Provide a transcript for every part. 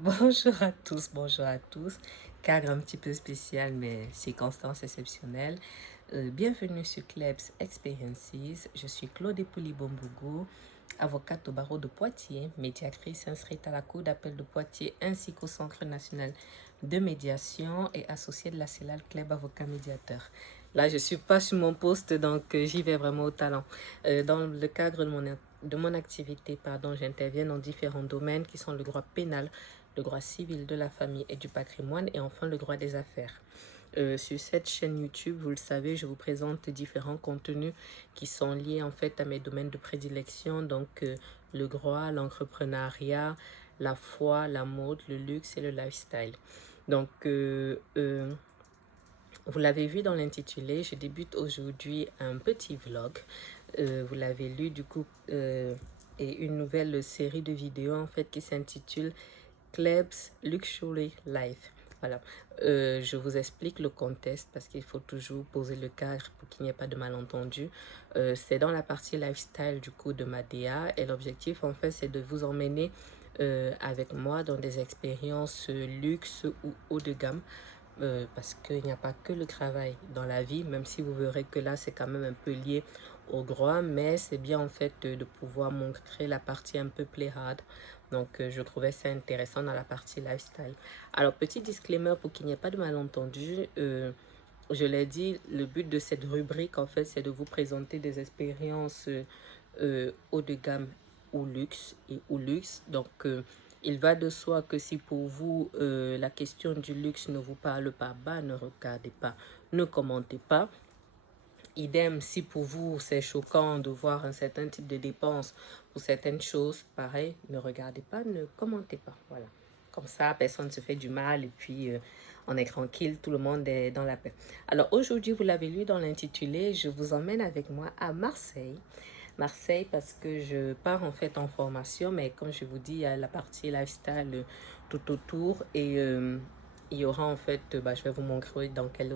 Bonjour à tous. Cadre un petit peu spécial, mais circonstances exceptionnelles. Bienvenue sur Klebs Experiences. Je suis Claude Epouly-Bombougou, avocate au barreau de Poitiers, médiatrice inscrite à la Cour d'appel de Poitiers ainsi qu'au Centre national de médiation et associée de la CELAL Club Avocat Médiateur. Là, je ne suis pas sur mon poste, donc j'y vais vraiment au talent. Dans le cadre de mon activité, j'interviens dans différents domaines qui sont le droit pénal, le droit civil de la famille et du patrimoine et enfin le droit des affaires. Sur cette chaîne YouTube, vous le savez, je vous présente différents contenus qui sont liés en fait à mes domaines de prédilection, donc le droit, l'entrepreneuriat, la foi, la mode, le luxe et le lifestyle. Donc, vous l'avez vu dans l'intitulé, je débute aujourd'hui un petit vlog. Vous l'avez lu du coup, et une nouvelle série de vidéos en fait qui s'intitule Klebs Luxury Life. Voilà, je vous explique le contexte parce qu'il faut toujours poser le cadre pour qu'il n'y ait pas de malentendu. C'est dans la partie lifestyle du coup de ma DA et l'objectif en fait c'est de vous emmener avec moi dans des expériences luxe ou haut de gamme. Parce qu'il n'y a pas que le travail dans la vie, même si vous verrez que là c'est quand même un peu lié au droit, mais c'est bien en fait de pouvoir montrer la partie un peu play hard. Donc je trouvais ça intéressant dans la partie lifestyle. Alors petit disclaimer pour qu'il n'y ait pas de malentendu, je l'ai dit, le but de cette rubrique en fait c'est de vous présenter des expériences haut de gamme ou luxe donc il va de soi que si pour vous, la question du luxe ne vous parle pas, bah, ne regardez pas, ne commentez pas. Idem, si pour vous, c'est choquant de voir un certain type de dépenses pour certaines choses, pareil, ne regardez pas, ne commentez pas. Voilà. Comme ça, personne ne se fait du mal et puis on est tranquille, tout le monde est dans la paix. Alors aujourd'hui, vous l'avez lu dans l'intitulé, je vous emmène avec moi à Marseille. Marseille parce que je pars en fait en formation, mais comme je vous dis, il y a la partie lifestyle tout autour et il y aura en fait, je vais vous montrer dans quel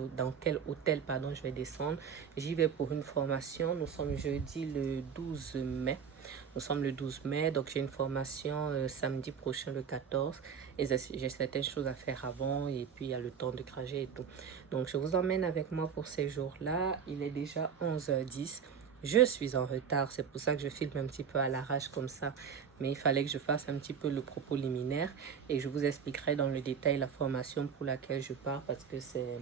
hôtel je vais descendre. J'y vais pour une formation. Nous sommes jeudi le 12 mai. Nous sommes le 12 mai, donc j'ai une formation samedi prochain le 14 et j'ai certaines choses à faire avant et puis il y a le temps de trajet et tout. Donc je vous emmène avec moi pour ces jours-là. Il est déjà 11h10. Je suis en retard, c'est pour ça que je filme un petit peu à l'arrache comme ça. Mais il fallait que je fasse un petit peu le propos liminaire et je vous expliquerai dans le détail la formation pour laquelle je pars parce que c'est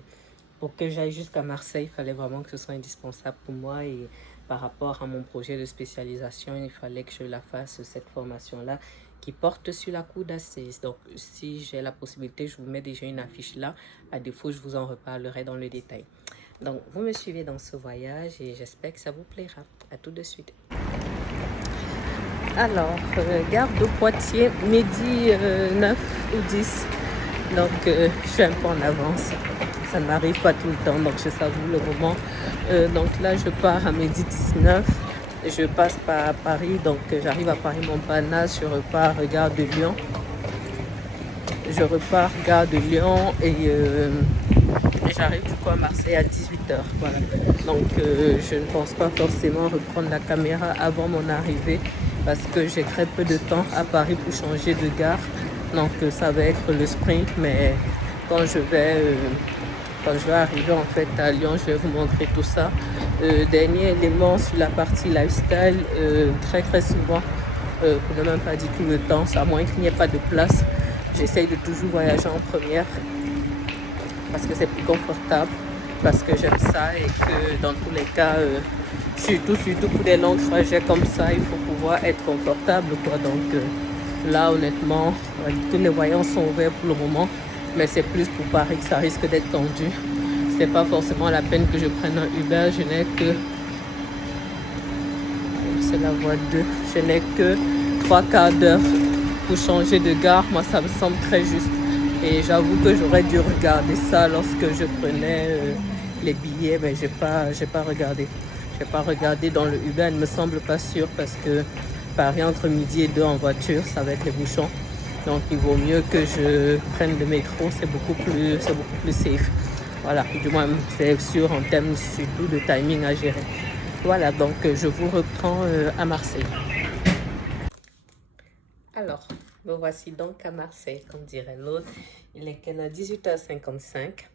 pour que j'aille jusqu'à Marseille, il fallait vraiment que ce soit indispensable pour moi et par rapport à mon projet de spécialisation, il fallait que je la fasse cette formation-là qui porte sur la cour d'assises. Donc si j'ai la possibilité, je vous mets déjà une affiche là. À défaut, je vous en reparlerai dans le détail. Donc, vous me suivez dans ce voyage et j'espère que ça vous plaira. À tout de suite. Alors, gare de Poitiers, midi 9 ou 10. Donc, je suis un peu en avance. Ça ne m'arrive pas tout le temps, donc je savoure le moment. Donc là, je pars à midi 19. Je passe par Paris, donc j'arrive à Paris-Montparnasse. Je repars gare de Lyon. Et j'arrive du coup à Marseille à 18h. Voilà. Donc je ne pense pas forcément reprendre la caméra avant mon arrivée parce que j'ai très peu de temps à Paris pour changer de gare. Donc ça va être le sprint, mais quand je vais arriver en fait à Lyon, je vais vous montrer tout ça. Dernier élément sur la partie lifestyle, très souvent, pour ne même pas dire tout le temps, à moins qu'il n'y ait pas de place, j'essaye de toujours voyager en première parce que c'est plus confortable, parce que j'aime ça et que dans tous les cas, surtout pour des longs trajets comme ça, il faut pouvoir être confortable, quoi. Donc là, honnêtement, tous les voyants sont ouverts pour le moment, mais c'est plus pour Paris que ça risque d'être tendu. C'est pas forcément la peine que je prenne un Uber, je n'ai que... C'est la voie 2. Je n'ai que 3 quarts d'heure pour changer de gare. Moi, ça me semble très juste. Et j'avoue que j'aurais dû regarder ça lorsque je prenais les billets, mais j'ai pas regardé. J'ai pas regardé dans le Uber, il ne me semble pas sûr parce que Paris entre midi et 2 en voiture, ça va être les bouchons. Donc il vaut mieux que je prenne le métro, c'est beaucoup plus safe. Voilà, du moins c'est sûr en termes surtout de timing à gérer. Voilà, donc je vous reprends à Marseille. Alors, me voici donc à Marseille, comme dirait l'autre. Il est qu'elle a 18h55.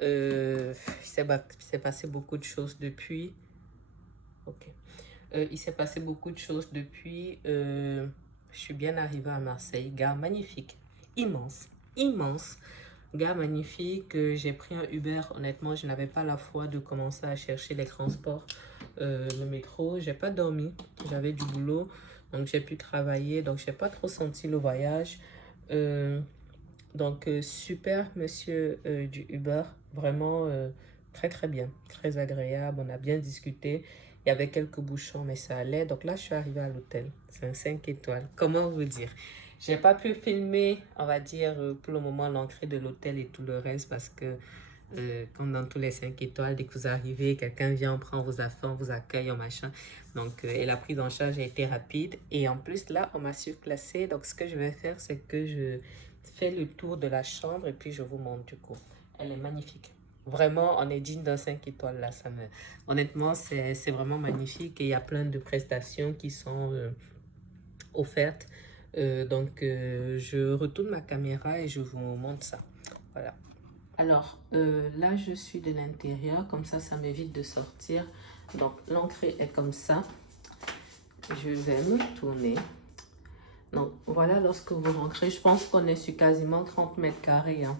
Il s'est passé beaucoup de choses depuis. Ok. Il s'est passé beaucoup de choses depuis. Je suis bien arrivée à Marseille. Gare magnifique. Immense. Immense. Gare magnifique. J'ai pris un Uber. Honnêtement, je n'avais pas la foi de commencer à chercher les transports. Le métro. J'ai pas dormi. J'avais du boulot. Donc, j'ai pu travailler. Donc, j'ai pas trop senti le voyage. Super, monsieur du Uber. Vraiment très, très bien. Très agréable. On a bien discuté. Il y avait quelques bouchons, mais ça allait. Donc là, je suis arrivée à l'hôtel. C'est un 5 étoiles. Comment vous dire? J'ai pas pu filmer, on va dire, pour le moment, l'entrée de l'hôtel et tout le reste parce que, comme dans tous les 5 étoiles, dès que vous arrivez, quelqu'un vient, on prend vos affaires, on vous accueille, en machin. Donc, et la prise en charge a été rapide. Et en plus, là, on m'a surclassé. Donc, ce que je vais faire, c'est que je fais le tour de la chambre et puis je vous montre du coup. Elle est magnifique. Vraiment, on est digne d'un 5 étoiles là. Honnêtement, c'est vraiment magnifique et il y a plein de prestations qui sont offertes. Je retourne ma caméra et je vous montre ça. Voilà. Alors, là, je suis de l'intérieur. Comme ça m'évite de sortir. Donc, l'entrée est comme ça. Je vais me tourner. Donc, voilà, lorsque vous rentrez, je pense qu'on est sur quasiment 30 mètres carrés. Hein.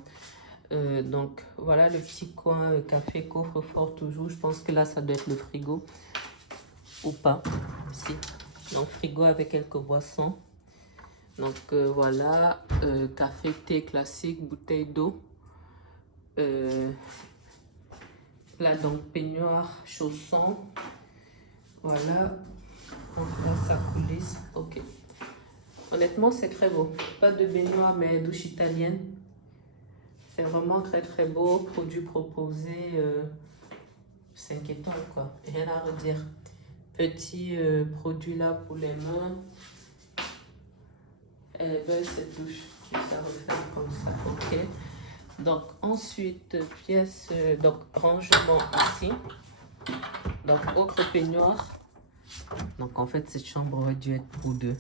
Donc voilà le petit coin café coffre-fort toujours. Je pense que là ça doit être le frigo ou pas. Si. Donc frigo avec quelques boissons. Donc voilà, café, thé classique, bouteille d'eau. Là donc peignoir, chaussons. Voilà. Donc là ça coulisse. Ok. Honnêtement c'est très beau. Pas de baignoire mais douche italienne. C'est vraiment très très beau, produit proposé 5 étoiles quoi, rien à redire. Petit produit là pour les mains. Elle est belle cette douche, ça referme comme ça, ok. Donc ensuite, pièce, donc rangement ici. Donc autre peignoir. Donc en fait cette chambre aurait dû être pour deux.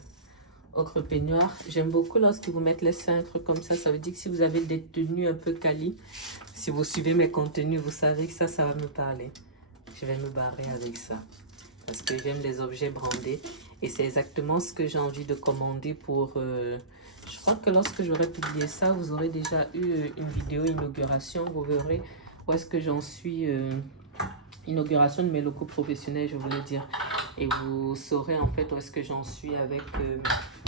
Autre peignoir, j'aime beaucoup lorsque vous mettez les cintres comme ça veut dire que si vous avez des tenues un peu quali, si vous suivez mes contenus, vous savez que ça va me parler. Je vais me barrer avec ça parce que j'aime les objets brandés et c'est exactement ce que j'ai envie de commander pour... je crois que lorsque j'aurai publié ça, vous aurez déjà eu une vidéo inauguration, vous verrez où est-ce que j'en suis, inauguration de mes locaux professionnels, je voulais dire. Et vous saurez en fait où est-ce que j'en suis avec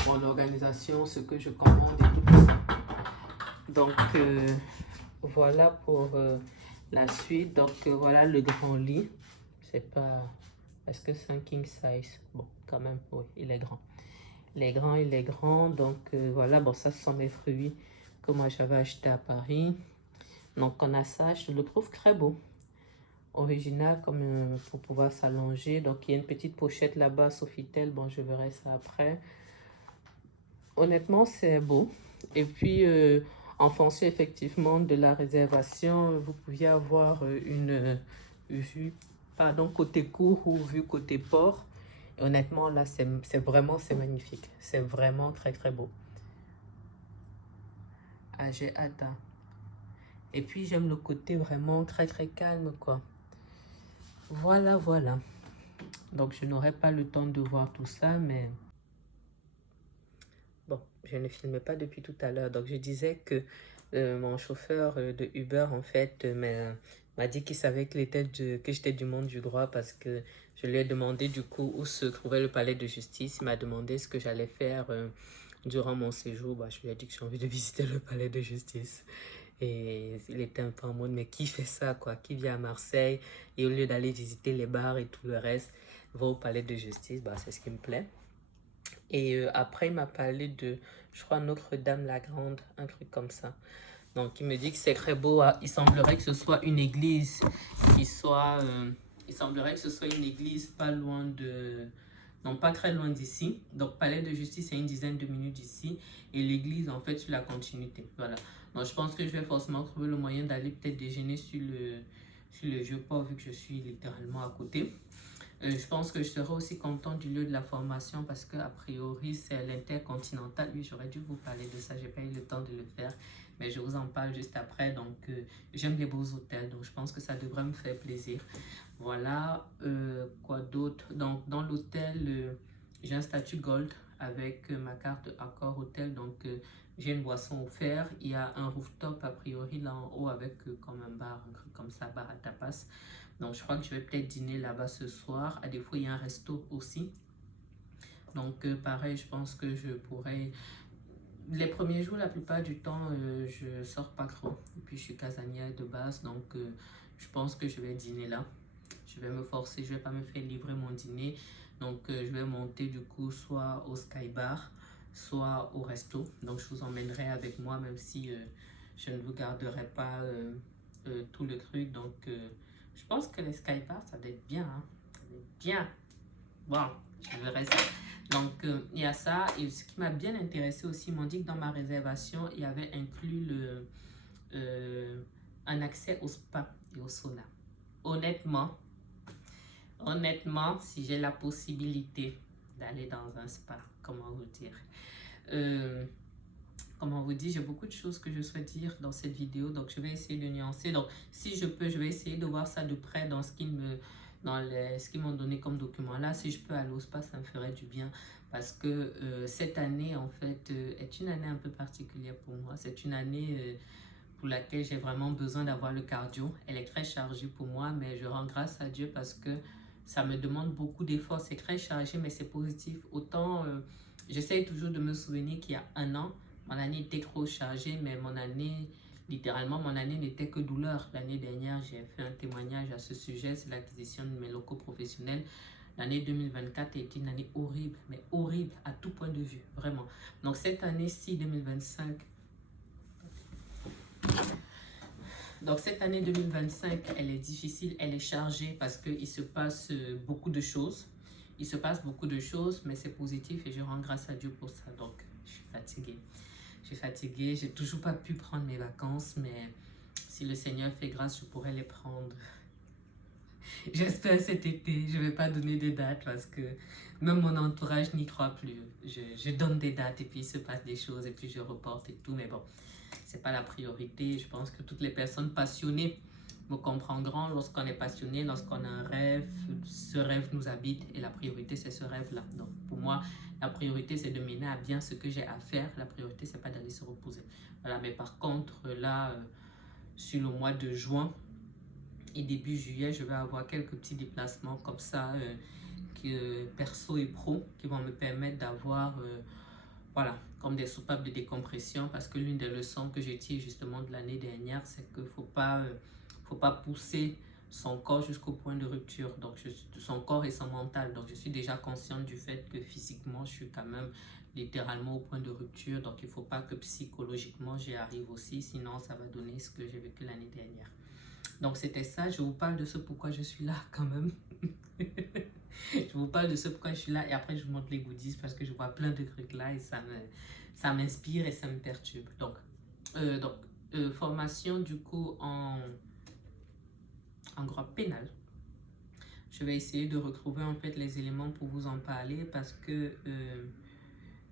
mon organisation, ce que je commande et tout ça. Donc voilà pour la suite. Donc voilà le grand lit. C'est pas... Est-ce que c'est un king size? Bon, quand même, oui, il est grand. Il est grand, il est grand. Donc voilà, bon ça ce sont mes fruits que moi j'avais acheté à Paris. Donc on a ça, je le trouve très beau. Original comme pour pouvoir s'allonger. Donc il y a une petite pochette là-bas Sofitel, bon je verrai ça après. Honnêtement c'est beau. Et puis en fonction effectivement de la réservation, vous pouviez avoir une vue, pardon, côté cour ou vue côté port. Et honnêtement là c'est magnifique, c'est vraiment très très beau. Ah, j'ai hâte. Hein. Et puis j'aime le côté vraiment très très calme quoi. Voilà, voilà. Donc, je n'aurai pas le temps de voir tout ça, mais... Bon, je ne filme pas depuis tout à l'heure. Donc, je disais que mon chauffeur de Uber, en fait, m'a dit qu'il savait que j'étais du monde du droit parce que je lui ai demandé, du coup, où se trouvait le palais de justice. Il m'a demandé ce que j'allais faire durant mon séjour. Bah, je lui ai dit que j'ai envie de visiter le palais de justice. Et il était un peu en mode, mais qui fait ça, quoi? Qui vient à Marseille et au lieu d'aller visiter les bars et tout le reste, va au palais de justice? Bah, c'est ce qui me plaît. Et après, il m'a parlé de, je crois, Notre-Dame-la-Grande, un truc comme ça. Donc, il me dit que c'est très beau. Il semblerait que ce soit une église qui soit... il semblerait que ce soit une église pas loin de... Non, pas très loin d'ici. Donc, palais de justice, c'est une dizaine de minutes d'ici. Et l'église, en fait, sur la continuité. Voilà. Donc, je pense que je vais forcément trouver le moyen d'aller peut-être déjeuner sur le vieux port, vu que je suis littéralement à côté. Je pense que je serai aussi content du lieu de la formation parce que a priori c'est l'Intercontinental. Oui, j'aurais dû vous parler de ça, j'ai pas eu le temps de le faire, mais je vous en parle juste après. Donc j'aime les beaux hôtels, donc je pense que ça devrait me faire plaisir. Voilà, quoi d'autre? Donc dans l'hôtel, j'ai un statut Gold avec ma carte Accor Hôtel, donc j'ai une boisson offerte. Il y a un rooftop a priori là en haut avec comme un bar, un truc comme ça, bar à tapas. Donc, je crois que je vais peut-être dîner là-bas ce soir. À défaut, il y a un resto aussi. Donc, pareil, je pense que je pourrais... Les premiers jours, la plupart du temps, je sors pas trop. Et puis, je suis casanière de base. Donc, je pense que je vais dîner là. Je vais me forcer. Je vais pas me faire livrer mon dîner. Donc, je vais monter du coup soit au Sky Bar, soit au resto. Donc, je vous emmènerai avec moi, même si je ne vous garderai pas tout le truc. Donc, je pense que les Skybar, ça doit être bien. Hein. Ça doit être bien. Bon, je verrai ça. Donc, il y a ça. Et ce qui m'a bien intéressé aussi, ils m'ont dit que dans ma réservation, il y avait inclus un accès au spa et au sauna. Honnêtement, si j'ai la possibilité d'aller dans un spa, comment vous dire, comment vous dire, j'ai beaucoup de choses que je souhaite dire dans cette vidéo, donc je vais essayer de nuancer. Donc, si je peux, je vais essayer de voir ça de près dans ce qu'ils m'ont donné comme document là. Si je peux aller au spa, ça me ferait du bien parce que cette année, en fait, est une année un peu particulière pour moi. C'est une année pour laquelle j'ai vraiment besoin d'avoir le cardio. Elle est très chargée pour moi, mais je rends grâce à Dieu parce que ça me demande beaucoup d'efforts. C'est très chargé, mais c'est positif. Autant, j'essaye toujours de me souvenir qu'il y a un an, mon année était trop chargée, mais mon année, littéralement, mon année n'était que douleur. L'année dernière, j'ai fait un témoignage à ce sujet, c'est l'acquisition de mes locaux professionnels. L'année 2024 a été une année horrible, mais horrible à tout point de vue, vraiment. Donc cette année-ci, 2025, donc cette année 2025, elle est difficile, elle est chargée parce qu'il se passe beaucoup de choses. Il se passe beaucoup de choses, mais c'est positif et je rends grâce à Dieu pour ça. Donc, je suis fatiguée. Je suis fatiguée, j'ai toujours pas pu prendre mes vacances, mais si le Seigneur fait grâce, je pourrais les prendre. J'espère cet été, je vais pas donner des dates parce que même mon entourage n'y croit plus. Je donne des dates et puis il se passe des choses et puis je reporte et tout, mais bon, c'est pas la priorité. Je pense que toutes les personnes passionnées me comprendront. Lorsqu'on est passionné, lorsqu'on a un rêve, ce rêve nous habite et la priorité c'est ce rêve-là. Donc pour moi, la priorité c'est de mener à bien ce que j'ai à faire. La priorité c'est pas d'aller se reposer. Voilà, mais par contre là, sur le mois de juin et début juillet, je vais avoir quelques petits déplacements comme ça, perso et pro, qui vont me permettre d'avoir voilà, comme des soupapes de décompression, parce que l'une des leçons que j'ai tirées justement de l'année dernière, c'est qu'il ne faut pas pousser son corps jusqu'au point de rupture, donc son corps et son mental. Donc je suis déjà consciente du fait que physiquement, je suis quand même littéralement au point de rupture, donc il ne faut pas que psychologiquement j'y arrive aussi, sinon ça va donner ce que j'ai vécu l'année dernière. Donc c'était ça, je vous parle de ce pourquoi je suis là quand même. Je vous parle de ce pourquoi je suis là et après je vous montre les goodies parce que je vois plein de trucs là et ça m'inspire et ça me perturbe. Donc, formation du coup en droit pénal. Je vais essayer de retrouver en fait les éléments pour vous en parler parce que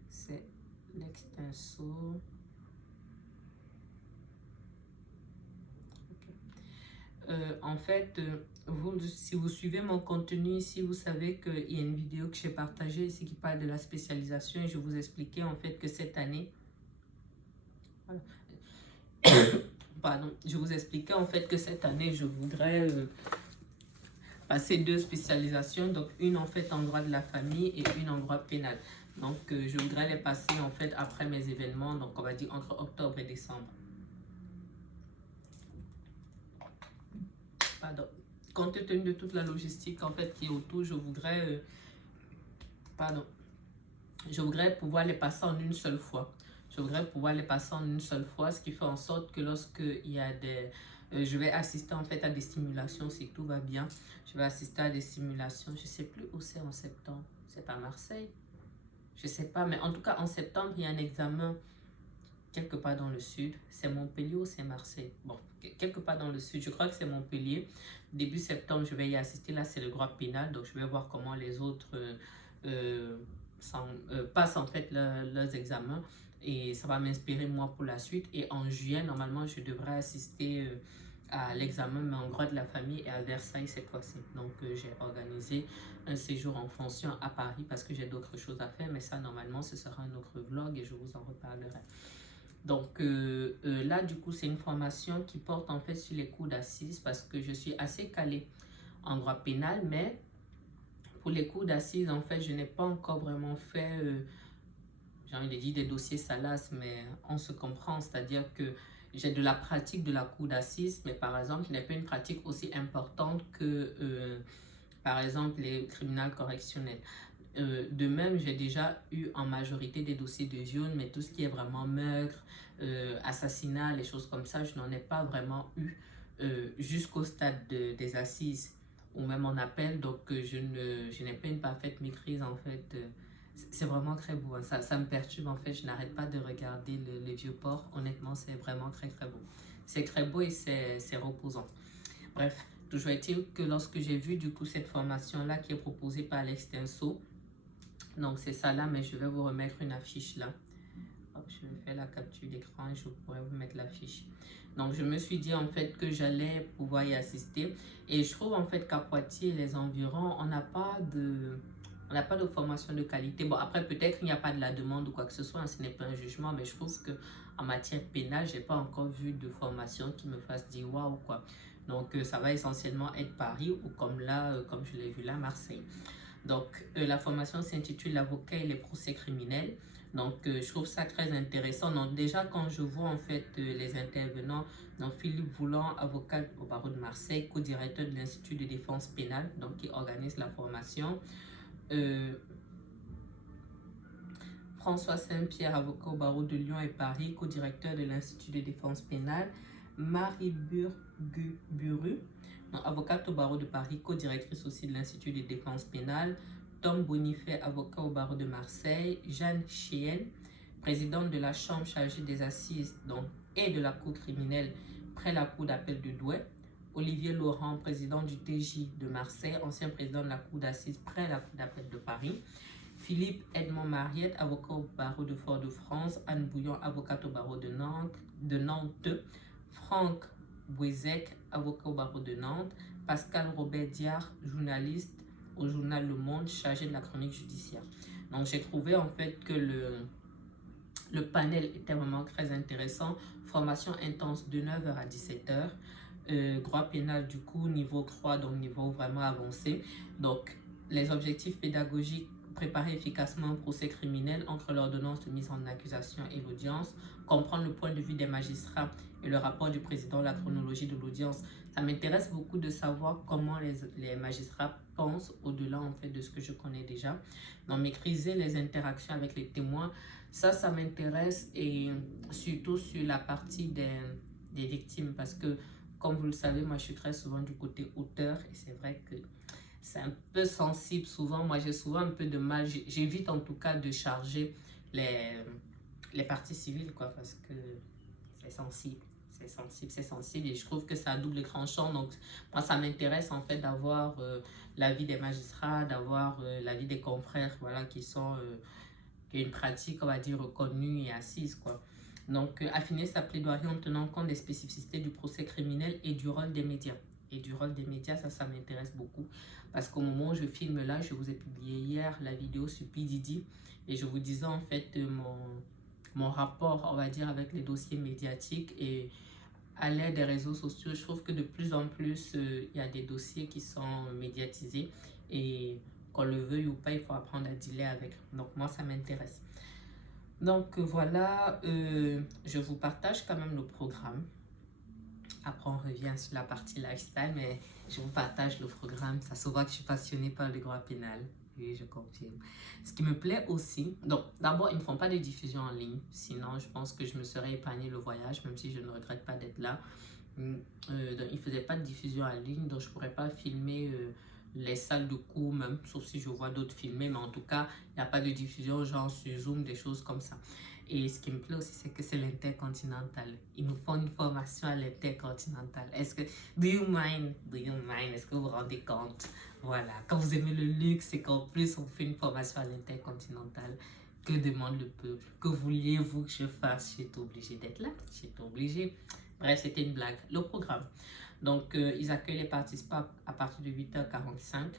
c'est l'extenso. En fait, si vous suivez mon contenu ici, vous savez qu'il y a une vidéo que j'ai partagée ici qui parle de la spécialisation et je vous expliquais en fait que cette année, voilà. Pardon, je vous expliquais en fait que cette année, je voudrais passer 2 spécialisations, donc une en fait en droit de la famille et une en droit pénal. Donc, je voudrais les passer en fait après mes événements, donc on va dire entre octobre et décembre. Pardon. Compte tenu de toute la logistique en fait qui est autour, je voudrais pouvoir les passer en une seule fois. Je voudrais pouvoir les passer en une seule fois, ce qui fait en sorte que lorsque il y a des... je vais assister en fait à des simulations si tout va bien. Je vais assister à des simulations, je ne sais plus où c'est en septembre. C'est pas Marseille? Je ne sais pas, mais en tout cas en septembre, il y a un examen quelque part dans le sud. C'est Montpellier ou c'est Marseille? Bon, quelque part dans le sud. Je crois que c'est Montpellier. Début septembre, je vais y assister. Là, c'est le droit pénal. Donc, je vais voir comment les autres passent en fait leurs examens. Et ça va m'inspirer moi pour la suite. Et en juillet, normalement, je devrais assister à l'examen, mais en droit de la famille et à Versailles cette fois-ci. Donc, j'ai organisé un séjour en fonction à Paris parce que j'ai d'autres choses à faire. Mais ça, normalement, ce sera un autre vlog et je vous en reparlerai. Donc là, du coup, c'est une formation qui porte en fait sur les cours d'assises parce que je suis assez calée en droit pénal, mais pour les cours d'assises, en fait, je n'ai pas encore vraiment fait, j'ai envie de dire des dossiers salaces, mais on se comprend, c'est-à-dire que j'ai de la pratique de la cour d'assises, mais par exemple, je n'ai pas une pratique aussi importante que, par exemple, les tribunaux correctionnels. De même, j'ai déjà eu en majorité des dossiers de viol, mais tout ce qui est vraiment meurtre, assassinat, les choses comme ça, je n'en ai pas vraiment eu jusqu'au stade des assises ou même en appel. Donc, je n'ai pas une parfaite maîtrise en fait. C'est vraiment très beau. Hein. Ça me perturbe en fait. Je n'arrête pas de regarder les vieux ports. Honnêtement, c'est vraiment très très beau. C'est très beau et c'est reposant. Bref, toujours est-il que lorsque j'ai vu du coup cette formation-là qui est proposée par l'Extenso, donc c'est ça là, mais je vais vous remettre une affiche là. Hop, je vais faire la capture d'écran et je pourrais vous mettre l'affiche. Donc je me suis dit en fait que j'allais pouvoir y assister. Et je trouve en fait qu'à Poitiers et les environs, on n'a pas de formation de qualité. Bon, après, peut-être qu'il n'y a pas de la demande ou quoi que ce soit, hein, ce n'est pas un jugement, mais je trouve que en matière pénale, j'ai pas encore vu de formation qui me fasse dire waouh, quoi. Donc, ça va essentiellement être Paris ou comme là, comme je l'ai vu là, Marseille. Donc, la formation s'intitule L'avocat et les procès criminels. Donc, je trouve ça très intéressant. Donc, déjà, quand je vois en fait les intervenants, donc Philippe Voulant, avocat au barreau de Marseille, co-directeur de l'Institut de défense pénale, donc qui organise la formation. François Saint-Pierre, avocat au barreau de Lyon et Paris, co-directeur de l'Institut de défense pénale. Marie Buru, avocate au barreau de Paris, co-directrice aussi de l'Institut de défense pénale. Tom Bonifay, avocat au barreau de Marseille. Jeanne Chienne, présidente de la chambre chargée des assises donc, et de la cour criminelle près la cour d'appel de Douai. Olivier Laurent, président du TJ de Marseille, ancien président de la cour d'assises près la cour d'appel de Paris. Philippe Edmond Mariette, avocat au barreau de Fort-de-France. Anne Bouillon, avocate au barreau de Nantes. Franck Bouezek, avocat au barreau de Nantes. Pascal Robert Diard, journaliste au journal Le Monde, chargé de la chronique judiciaire. Donc j'ai trouvé en fait que le panel était vraiment très intéressant. Formation intense de 9h à 17h. Droit pénal du coup, niveau 3, donc niveau vraiment avancé. Donc les objectifs pédagogiques: préparer efficacement un procès criminel entre l'ordonnance de mise en accusation et l'audience, comprendre le point de vue des magistrats et le rapport du président, la chronologie de l'audience. Ça m'intéresse beaucoup de savoir comment les magistrats pensent au-delà en fait de ce que je connais déjà. Donc maîtriser les interactions avec les témoins, ça m'intéresse, et surtout sur la partie des victimes parce que comme vous le savez, moi je suis très souvent du côté auteur et c'est vrai que c'est un peu sensible souvent. Moi, j'ai souvent un peu de mal. J'évite en tout cas de charger les parties civiles, quoi, parce que c'est sensible. C'est sensible, c'est sensible. Et je trouve que ça a double tranchant. Donc, moi, ça m'intéresse en fait d'avoir l'avis des magistrats, d'avoir l'avis des confrères, voilà, qui sont une pratique, on va dire, reconnue et assise, quoi. Donc, affiner sa plaidoirie en tenant compte des spécificités du procès criminel et du rôle des médias. Et du rôle des médias, ça m'intéresse beaucoup. Parce qu'au moment où je filme là, je vous ai publié hier la vidéo sur P. Diddy. Et je vous disais en fait mon rapport, on va dire, avec les dossiers médiatiques. Et à l'ère des réseaux sociaux, je trouve que de plus en plus, il y a des dossiers qui sont médiatisés. Et qu'on le veuille ou pas, il faut apprendre à dealer avec. Donc moi, ça m'intéresse. Donc voilà, je vous partage quand même le programme. Après, on revient sur la partie lifestyle, mais je vous partage le programme. Ça se voit que je suis passionnée par le droit pénal. Oui, je confirme. Ce qui me plaît aussi, donc d'abord, ils ne font pas de diffusion en ligne. Sinon, je pense que je me serais épargné le voyage, même si je ne regrette pas d'être là. Donc, ils ne faisaient pas de diffusion en ligne, donc je ne pourrais pas filmer les salles de cours, même, sauf si je vois d'autres filmer. Mais en tout cas, il n'y a pas de diffusion genre sur Zoom, des choses comme ça. Et ce qui me plaît aussi, c'est que c'est l'intercontinental. Ils nous font une formation à l'intercontinental. Est-ce que, do you mind? Est-ce que vous vous rendez compte? Voilà, quand vous aimez le luxe, c'est qu'en plus, on fait une formation à l'intercontinental. Que demande le peuple? Que vouliez-vous que je fasse? J'étais obligée d'être là. J'étais obligée. Bref, c'était une blague. Le programme. Donc, ils accueillent les participants à partir de 8h45.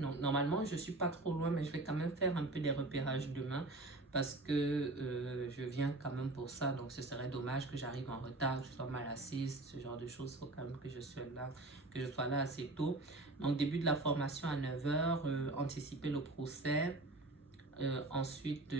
Donc, normalement, je ne suis pas trop loin, mais je vais quand même faire un peu des repérages demain parce que je viens quand même pour ça. Donc, ce serait dommage que j'arrive en retard, que je sois mal assise, ce genre de choses. Il faut quand même que je sois là assez tôt. Donc, début de la formation à 9h, anticiper le procès. Ensuite,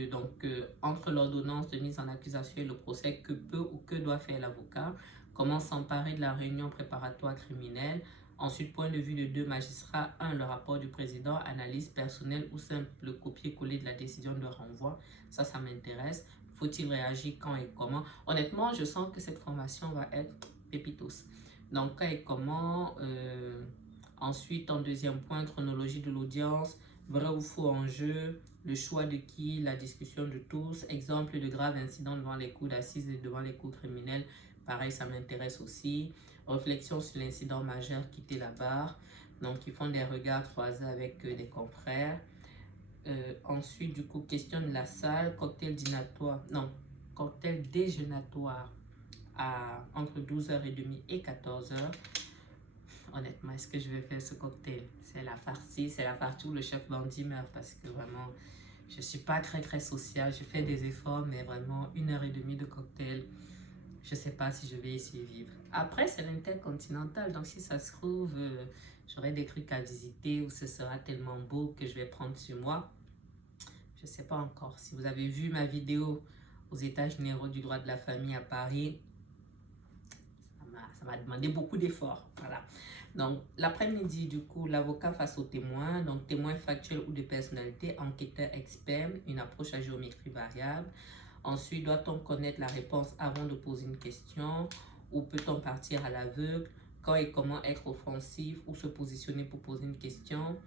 entre l'ordonnance de mise en accusation et le procès, que peut ou que doit faire l'avocat, comment s'emparer de la réunion préparatoire criminelle. Ensuite, point de vue de deux magistrats. 1. Le rapport du président, analyse personnelle ou simple copier-coller de la décision de renvoi. Ça m'intéresse. Faut-il réagir, quand et comment? Honnêtement, je sens que cette formation va être pépitos. Donc, quand et comment. Ensuite, en deuxième point, chronologie de l'audience, vrai ou faux enjeu, le choix de qui, la discussion de tous, exemple de graves incidents devant les cours d'assises et devant les cours criminels, pareil, ça m'intéresse aussi. Réflexion sur l'incident majeur, quitter la barre. Donc, ils font des regards croisés avec des confrères. Ensuite, du coup, question de la salle, cocktail déjeunatoire entre 12h30 et 14h. Honnêtement, est-ce que je vais faire ce cocktail? C'est la partie où le chef bandit meurt parce que vraiment, je ne suis pas très sociale. Je fais des efforts, mais vraiment, 1h30 de cocktail, je ne sais pas si je vais y survivre. Après, c'est l'intercontinental, donc si ça se trouve, j'aurai des trucs à visiter ou ce sera tellement beau que je vais prendre sur moi. Je ne sais pas encore. Si vous avez vu ma vidéo aux états généraux du droit de la famille à Paris, ça m'a demandé beaucoup d'efforts. Voilà. Donc, l'après-midi, du coup, l'avocat face aux témoins, donc témoins factuels ou de personnalité, enquêteur expert, une approche à géométrie variable. Ensuite, doit-on connaître la réponse avant de poser une question ou peut-on partir à l'aveugle? Quand et comment être offensif ou se positionner pour poser une question?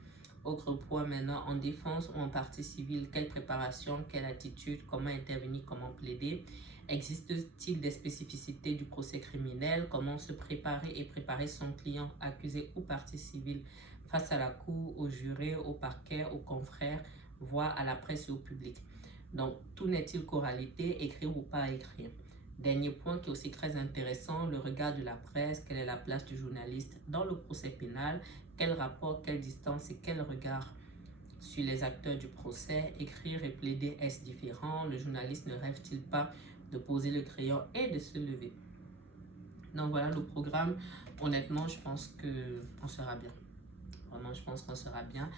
Autre point maintenant, en défense ou en partie civile, quelle préparation, quelle attitude, comment intervenir, comment plaider? Existe-t-il des spécificités du procès criminel? Comment se préparer et préparer son client, accusé ou partie civile face à la cour, au juré, au parquet, aux confrères, voire à la presse et au public? Donc, tout n'est-il qu'oralité, écrire ou pas écrire? Dernier point qui est aussi très intéressant, le regard de la presse. Quelle est la place du journaliste dans le procès pénal? Quel rapport, quelle distance et quel regard sur les acteurs du procès? Écrire et plaider, est-ce différent? Le journaliste ne rêve-t-il pas de poser le crayon et de se lever? Donc voilà le programme. Honnêtement, je pense qu'on sera bien. Vraiment, je pense qu'on sera bien.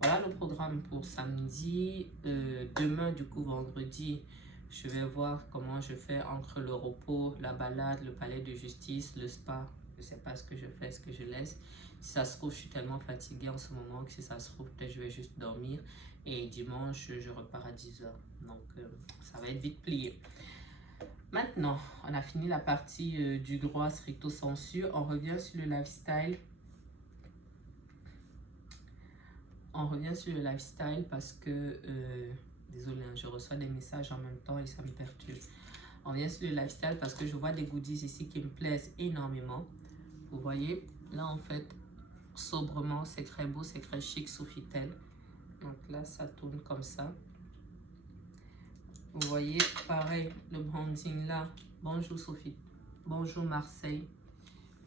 Voilà le programme pour samedi. Demain, du coup, vendredi, je vais voir comment je fais entre le repos, la balade, le palais de justice, le spa. Je ne sais pas ce que je fais, ce que je laisse. Si ça se trouve, je suis tellement fatiguée en ce moment que si ça se trouve, peut-être je vais juste dormir. Et dimanche, je repars à 10h. Donc, ça va être vite plié. Maintenant, on a fini la partie du droit stricto sensu. On revient sur le lifestyle. Parce que, désolé, je reçois des messages en même temps et ça me perturbe. On revient sur le lifestyle parce que je vois des goodies ici qui me plaisent énormément. Vous voyez, là en fait, sobrement, c'est très beau, c'est très chic, Sofitel. Donc là, ça tourne comme ça. Vous voyez, pareil, le branding là. Bonjour Sophie. Bonjour Marseille.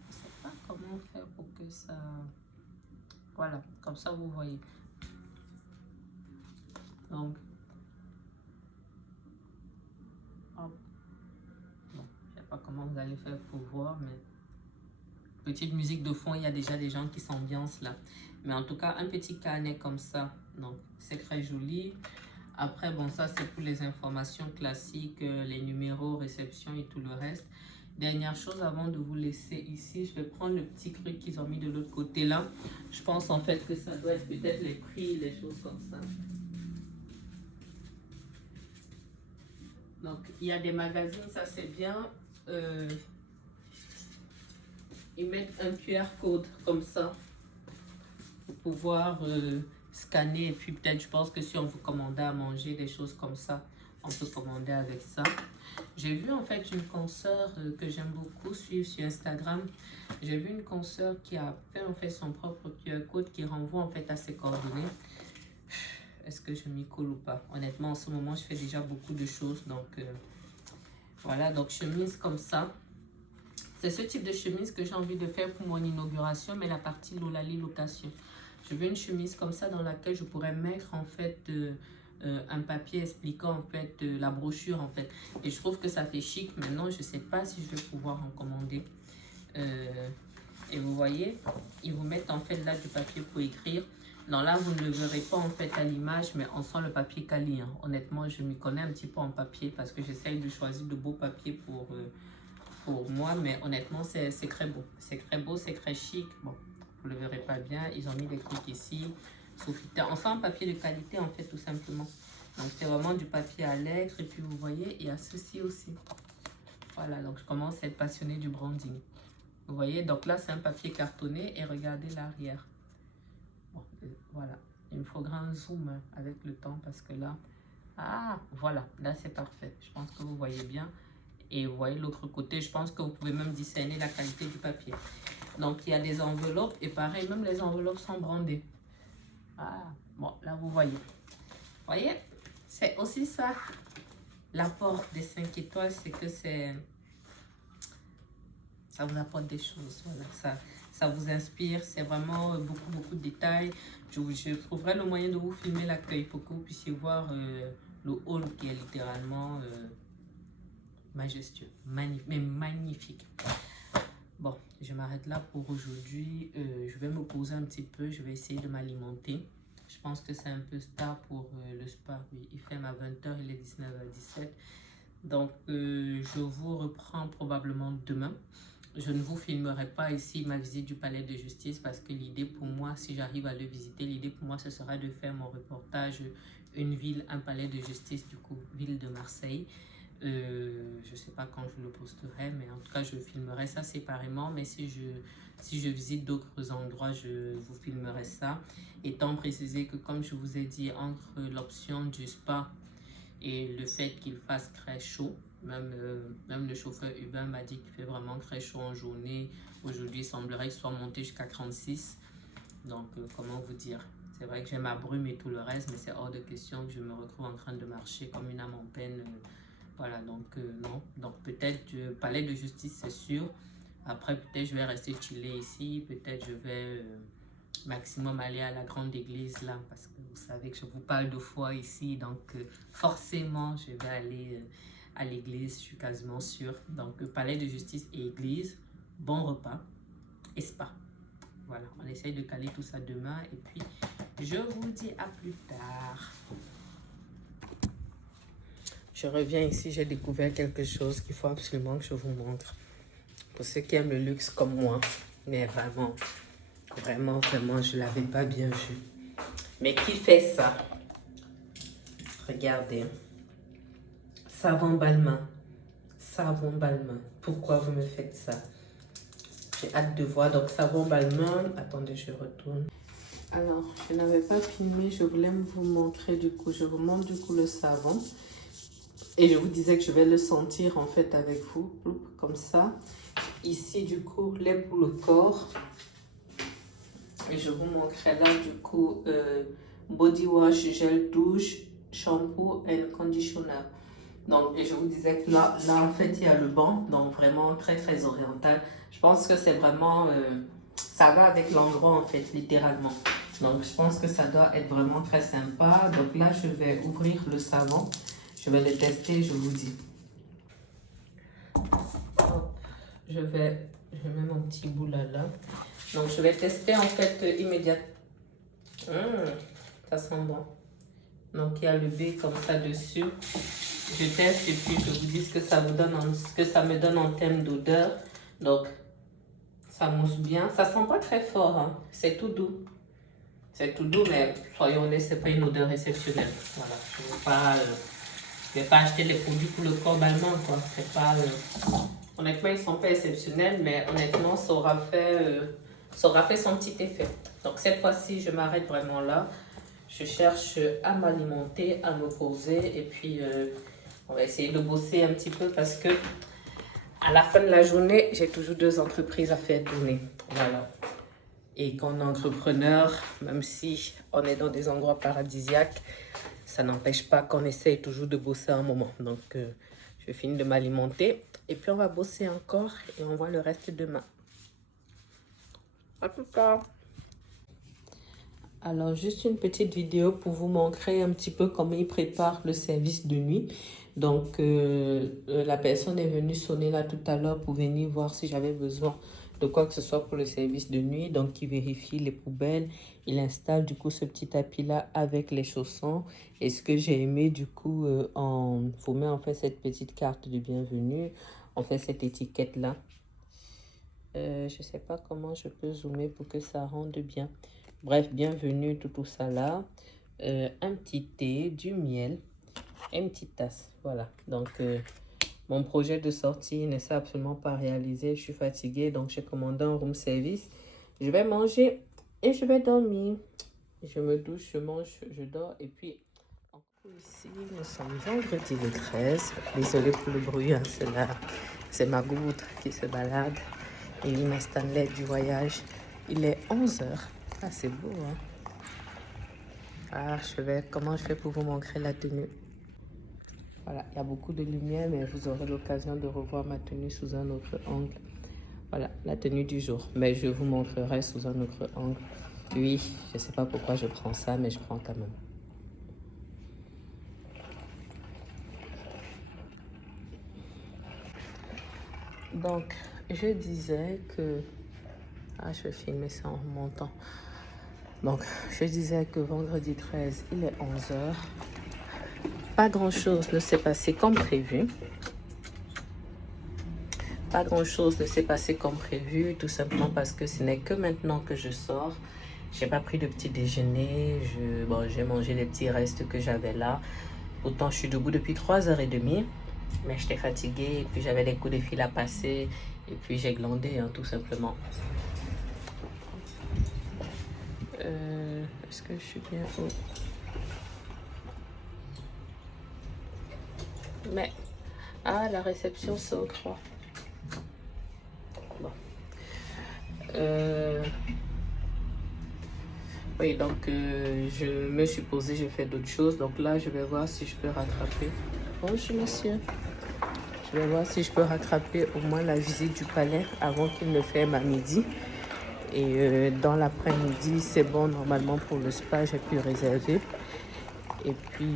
Je ne sais pas comment faire pour que ça... Voilà, comme ça vous voyez. Donc, hop. Bon, je ne sais pas comment vous allez faire pour voir, mais... Petite musique de fond, il y a déjà des gens qui s'ambiancent là. Mais en tout cas, un petit carnet comme ça. Donc, c'est très joli. Après, bon, ça, c'est pour les informations classiques, les numéros, réception et tout le reste. Dernière chose, avant de vous laisser ici, je vais prendre le petit truc qu'ils ont mis de l'autre côté là. Je pense en fait que ça doit être peut-être les prix, les choses comme ça. Donc, il y a des magazines, ça c'est bien. Ils mettent un QR code comme ça pour pouvoir scanner et puis peut-être je pense que si on vous commandait à manger des choses comme ça, On peut commander avec ça. J'ai vu en fait une consoeur que j'aime beaucoup suivre sur Instagram. J'ai vu une consoeur qui a fait en fait son propre QR code qui renvoie en fait à ses coordonnées. Est-ce que je m'y colle ou pas? Honnêtement, en ce moment, je fais déjà beaucoup de choses. Donc, voilà. Donc, chemise comme ça. C'est ce type de chemise que j'ai envie de faire pour mon inauguration, mais la partie Lolali location. Je veux une chemise comme ça dans laquelle je pourrais mettre en fait un papier expliquant en fait la brochure en fait. Et je trouve que ça fait chic. Maintenant, je ne sais pas si je vais pouvoir en commander. Et vous voyez, ils vous mettent en fait là du papier pour écrire. Non, là, vous ne le verrez pas en fait à l'image, mais on sent le papier quali. Hein. Honnêtement, je m'y connais un petit peu en papier parce que j'essaye de choisir de beaux papiers pour moi. Mais honnêtement, c'est très beau. C'est très beau, c'est très chic. Bon, vous ne le verrez pas bien. Ils ont mis des trucs ici. Sofitar. On sent un papier de qualité en fait, tout simplement. Donc, c'est vraiment du papier à lettres. Et puis, vous voyez, il y a ceci aussi. Voilà, donc je commence à être passionnée du branding. Vous voyez, donc là, c'est un papier cartonné et regardez l'arrière. Bon, voilà, il me faudra un zoom avec le temps parce que là, ah, voilà, là c'est parfait. Je pense que vous voyez bien. Et vous voyez l'autre côté, je pense que vous pouvez même discerner la qualité du papier. Donc, il y a des enveloppes et pareil, même les enveloppes sont brandées. Ah, bon, là vous voyez. Vous voyez, c'est aussi ça. L'apport des 5 étoiles, c'est que ça vous apporte des choses. Voilà, ça vous inspire. C'est vraiment beaucoup de détails. Je trouverai le moyen de vous filmer l'accueil pour que vous puissiez voir le hall qui est littéralement majestueux, mais magnifique. Bon, je m'arrête là pour aujourd'hui. Je vais me poser un petit peu. Je vais essayer de m'alimenter. Je pense que c'est un peu tard pour le spa. Oui, il ferme à 20 h, il est 19 h 17. Donc, je vous reprends probablement demain. Je ne vous filmerai pas ici ma visite du palais de justice parce que l'idée pour moi, si j'arrive à le visiter, l'idée pour moi, ce sera de faire mon reportage une ville, un palais de justice, du coup, ville de Marseille. Je ne sais pas quand je le posterai, mais en tout cas, je filmerai ça séparément. Mais si je visite d'autres endroits, je vous filmerai ça. Étant précisé que, comme je vous ai dit, entre l'option du spa et le fait qu'il fasse très chaud, même le chauffeur Uber m'a dit qu'il fait vraiment très chaud en journée. Aujourd'hui, il semblerait qu'il soit monté jusqu'à 36. Donc, comment vous dire? C'est vrai que j'ai ma brume et tout le reste, mais c'est hors de question que je me retrouve en train de marcher comme une âme en peine. Voilà, donc non. Donc, peut-être palais de justice, c'est sûr. Après, peut-être je vais rester chiller ici. Peut-être je vais maximum aller à la grande église là, parce que vous savez que je vous parle de foi ici. Donc, forcément, je vais aller à l'église, je suis quasiment sûre. Donc, palais de justice et église, bon repas et spa. Voilà, on essaye de caler tout ça demain. Et puis, je vous dis à plus tard. Je reviens ici, j'ai découvert quelque chose qu'il faut absolument que je vous montre. Pour ceux qui aiment le luxe comme moi, mais vraiment, je ne l'avais pas bien vu. Mais qui fait ça? Regardez. Savon Balmain. Savon Balmain. Pourquoi vous me faites ça? J'ai hâte de voir. Donc, savon Balmain. Attendez, je retourne. Alors, je n'avais pas filmé. Je voulais vous montrer du coup. Je vous montre du coup le savon. Et je vous disais que je vais le sentir en fait avec vous. Comme ça. Ici, du coup, lait pour le corps. Et je vous montrerai là, du coup, body wash, gel douche, shampoo et conditioner. Donc, et je vous disais que là, en fait, il y a le banc. Donc, vraiment très oriental. Je pense que c'est vraiment... ça va avec l'endroit, en fait, littéralement. Donc, je pense que ça doit être vraiment très sympa. Donc là, je vais ouvrir le savon. Je vais le tester, je vous dis. Je mets mon petit bout là. Donc, je vais tester en fait immédiatement. Ça sent bon. Donc, il y a le B comme ça dessus. Je teste et puis je vous dis ce que ça me donne en termes d'odeur. Donc, ça mousse bien. Ça sent pas très fort. Hein. C'est tout doux. C'est tout doux, mais soyons honnêtes, c'est pas une odeur exceptionnelle. Voilà. Je vais pas acheter les produits pour le corps Balmain, quoi. C'est pas... Honnêtement, ils sont pas exceptionnels, mais honnêtement, ça aura fait son petit effet. Donc, cette fois-ci, je m'arrête vraiment là. Je cherche à m'alimenter, à me poser. Et puis, On va essayer de bosser un petit peu parce que à la fin de la journée, j'ai toujours 2 entreprises à faire tourner. Voilà. Et quand on est entrepreneur, même si on est dans des endroits paradisiaques, ça n'empêche pas qu'on essaye toujours de bosser un moment. Donc, je finis de m'alimenter. Et puis, on va bosser encore et on voit le reste demain. À plus tard. Alors, juste une petite vidéo pour vous montrer un petit peu comment ils préparent le service de nuit. Donc, la personne est venue sonner là tout à l'heure pour venir voir si j'avais besoin de quoi que ce soit pour le service de nuit. Donc, il vérifie les poubelles. Il installe du coup ce petit tapis-là avec les chaussons. Et ce que j'ai aimé du coup, on vous met en fait cette petite carte de bienvenue. On fait cette étiquette-là. Je ne sais pas comment je peux zoomer pour que ça rende bien. Bref, bienvenue, tout ça là. Un petit thé, du miel et une petite tasse. Voilà. Donc, mon projet de sortie ne s'est absolument pas réalisé. Je suis fatiguée, donc j'ai commandé un room service. Je vais manger et je vais dormir. Je me douche, je mange, je dors. Et puis, ici, nous sommes vendredi le 13. Désolée pour le bruit, hein, c'est ma goutte qui se balade. Et ma Stanley du voyage. Il est 11 h. Ah, c'est beau, hein? Ah, comment je fais pour vous montrer la tenue? Voilà, il y a beaucoup de lumière, mais vous aurez l'occasion de revoir ma tenue sous un autre angle. Voilà, la tenue du jour. Mais je vous montrerai sous un autre angle. Oui, je ne sais pas pourquoi je prends ça, mais je prends quand même. Donc, je disais que... Ah, je vais filmer ça en remontant. Donc, je disais que vendredi 13, il est 11 h. Pas grand-chose ne s'est passé comme prévu. Pas grand-chose ne s'est passé comme prévu, tout simplement parce que ce n'est que maintenant que je sors. J'ai pas pris de petit déjeuner. J'ai mangé les petits restes que j'avais là. Pourtant, je suis debout depuis 3 h 30. Mais j'étais fatiguée et puis j'avais des coups de fil à passer. Et puis j'ai glandé, hein, tout simplement. Est-ce que je suis bien haut? Mais, ah, la réception, c'est au 3. Bon. Oui, donc je me suis posée, j'ai fait d'autres choses. Donc là, je vais voir si je peux rattraper. Bonjour, monsieur. Je vais voir si je peux rattraper au moins la visite du palais avant qu'il ne ferme à midi. Et dans l'après-midi, c'est bon, normalement, pour le spa, j'ai pu réserver. Et puis,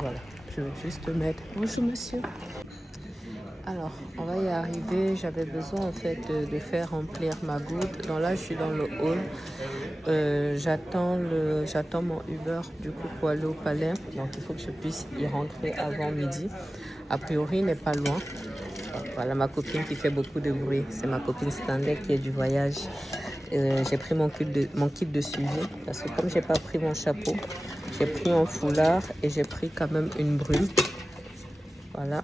voilà, je vais juste mettre... Bonjour, monsieur. Alors, on va y arriver. J'avais besoin, en fait, de faire remplir ma goutte. Donc là, je suis dans le hall. J'attends mon Uber, du coup, pour aller au palais. Donc, il faut que je puisse y rentrer avant midi. A priori, il n'est pas loin. Voilà ma copine qui fait beaucoup de bruit. C'est ma copine Stanley qui est du voyage. J'ai pris mon kit de suivi parce que comme j'ai pas pris mon chapeau, j'ai pris un foulard et j'ai pris quand même une brume. Voilà,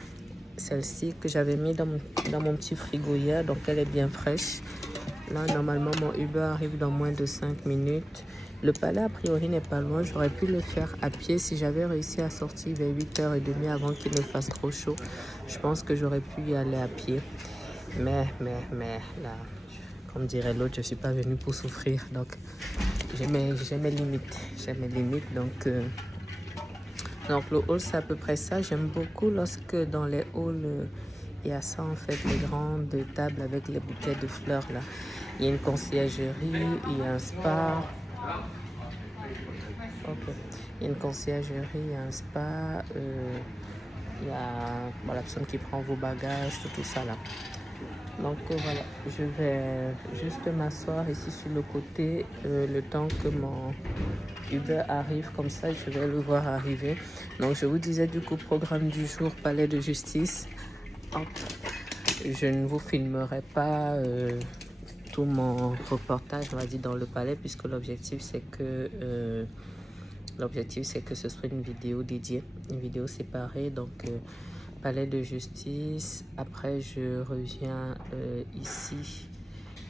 celle-ci que j'avais mis dans mon petit frigo hier, donc elle est bien fraîche. Là, normalement, mon Uber arrive dans moins de 5 minutes. Le palais, a priori, n'est pas loin. J'aurais pu le faire à pied si j'avais réussi à sortir vers 8 h 30 avant qu'il ne fasse trop chaud. Je pense que j'aurais pu y aller à pied. Mais, là, comme dirait l'autre, je ne suis pas venue pour souffrir. Donc, j'ai mes limites. J'ai mes limites. Donc, le hall, c'est à peu près ça. J'aime beaucoup lorsque dans les halls, il y a ça, en fait, les grandes tables avec les bouquets de fleurs, là. Il y a une conciergerie, il y a un spa. Ok. Il y a une conciergerie, il y a un spa. Il y a la personne qui prend vos bagages, tout ça, là. Donc voilà, je vais juste m'asseoir ici sur le côté le temps que mon Uber arrive, comme ça je vais le voir arriver. Donc je vous disais du coup, programme du jour, palais de justice. Je ne vous filmerai pas tout mon reportage, on va dire, dans le palais, puisque l'objectif c'est que ce soit une vidéo dédiée, une vidéo séparée. Donc palais de justice. Après, je reviens ici.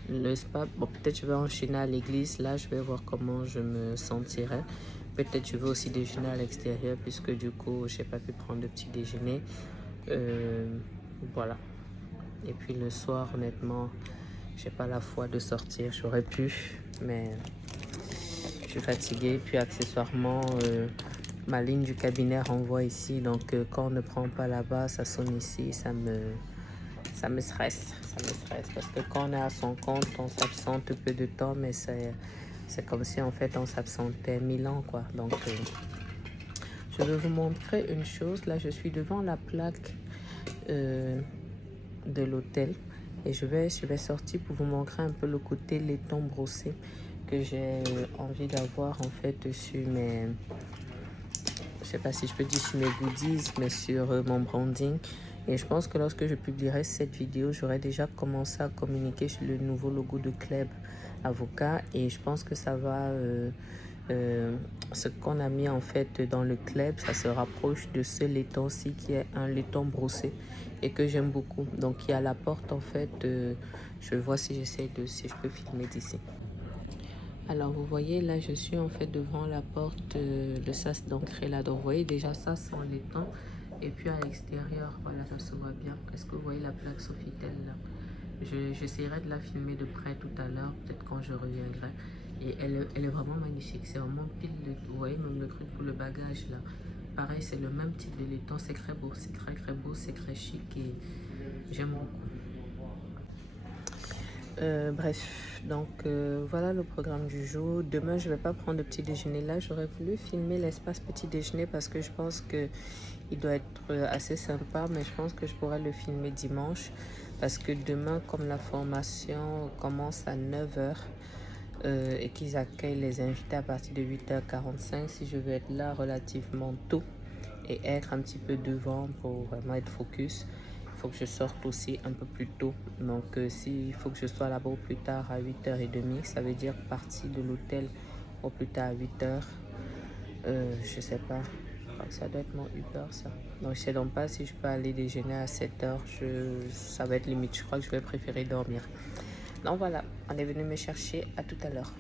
Le spa, bon, peut-être je vais enchaîner à l'église. Là, je vais voir comment je me sentirai. Peut-être je vais aussi déjeuner à l'extérieur, puisque du coup, je n'ai pas pu prendre de petit déjeuner. Voilà. Et puis le soir, honnêtement, j'ai pas la foi de sortir. J'aurais pu, mais je suis fatiguée. Puis accessoirement, ma ligne du cabinet renvoie ici. Donc quand on ne prend pas là-bas, ça sonne ici. Ça me stresse. Ça me stresse. Parce que quand on est à son compte, on s'absente peu de temps. Mais c'est comme si en fait on s'absentait 1000 ans, quoi. Donc je vais vous montrer une chose. Là, je suis devant la plaque de l'hôtel. Et je vais sortir pour vous montrer un peu le côté laiton brossé que j'ai envie d'avoir en fait sur mes... Je sais pas si je peux dire sur mes goodies, mais sur mon branding. Et je pense que lorsque je publierai cette vidéo, j'aurai déjà commencé à communiquer sur le nouveau logo de Kleb Avocat. Et je pense que ça va... ce qu'on a mis en fait dans le Kleb, ça se rapproche de ce laiton-ci qui est un laiton brossé et que j'aime beaucoup. Donc il y a la porte en fait, je vois si je peux filmer d'ici. Alors vous voyez là, je suis en fait devant la porte de sas d'entrée là. Donc vous voyez déjà ça sans laiton. Et puis à l'extérieur, voilà, ça se voit bien. Est-ce que vous voyez la plaque Sofitel là? J'essaierai de la filmer de près tout à l'heure, peut-être quand je reviendrai. Et elle est vraiment magnifique. C'est vraiment pile de... Vous voyez même le truc pour le bagage là. Pareil, c'est le même type de laiton. C'est très beau, c'est très beau, c'est très chic et j'aime beaucoup. Bref, donc voilà le programme du jour. Demain, je vais pas prendre de petit déjeuner là. J'aurais voulu filmer l'espace petit déjeuner parce que je pense que il doit être assez sympa, mais je pense que je pourrais le filmer dimanche parce que demain, comme la formation commence à 9h et qu'ils accueillent les invités à partir de 8h45, si je veux être là relativement tôt et être un petit peu devant pour vraiment être focus, il faut que je sorte aussi un peu plus tôt. Donc s'il faut que je sois là-bas au plus tard à 8h30, ça veut dire partir de l'hôtel au plus tard à 8h. Je sais pas, je crois que ça doit être mon Uber ça. Donc je sais donc pas si je peux aller déjeuner à 7h. Ça va être limite, je crois que je vais préférer dormir. Donc voilà, on est venu me chercher, à tout à l'heure.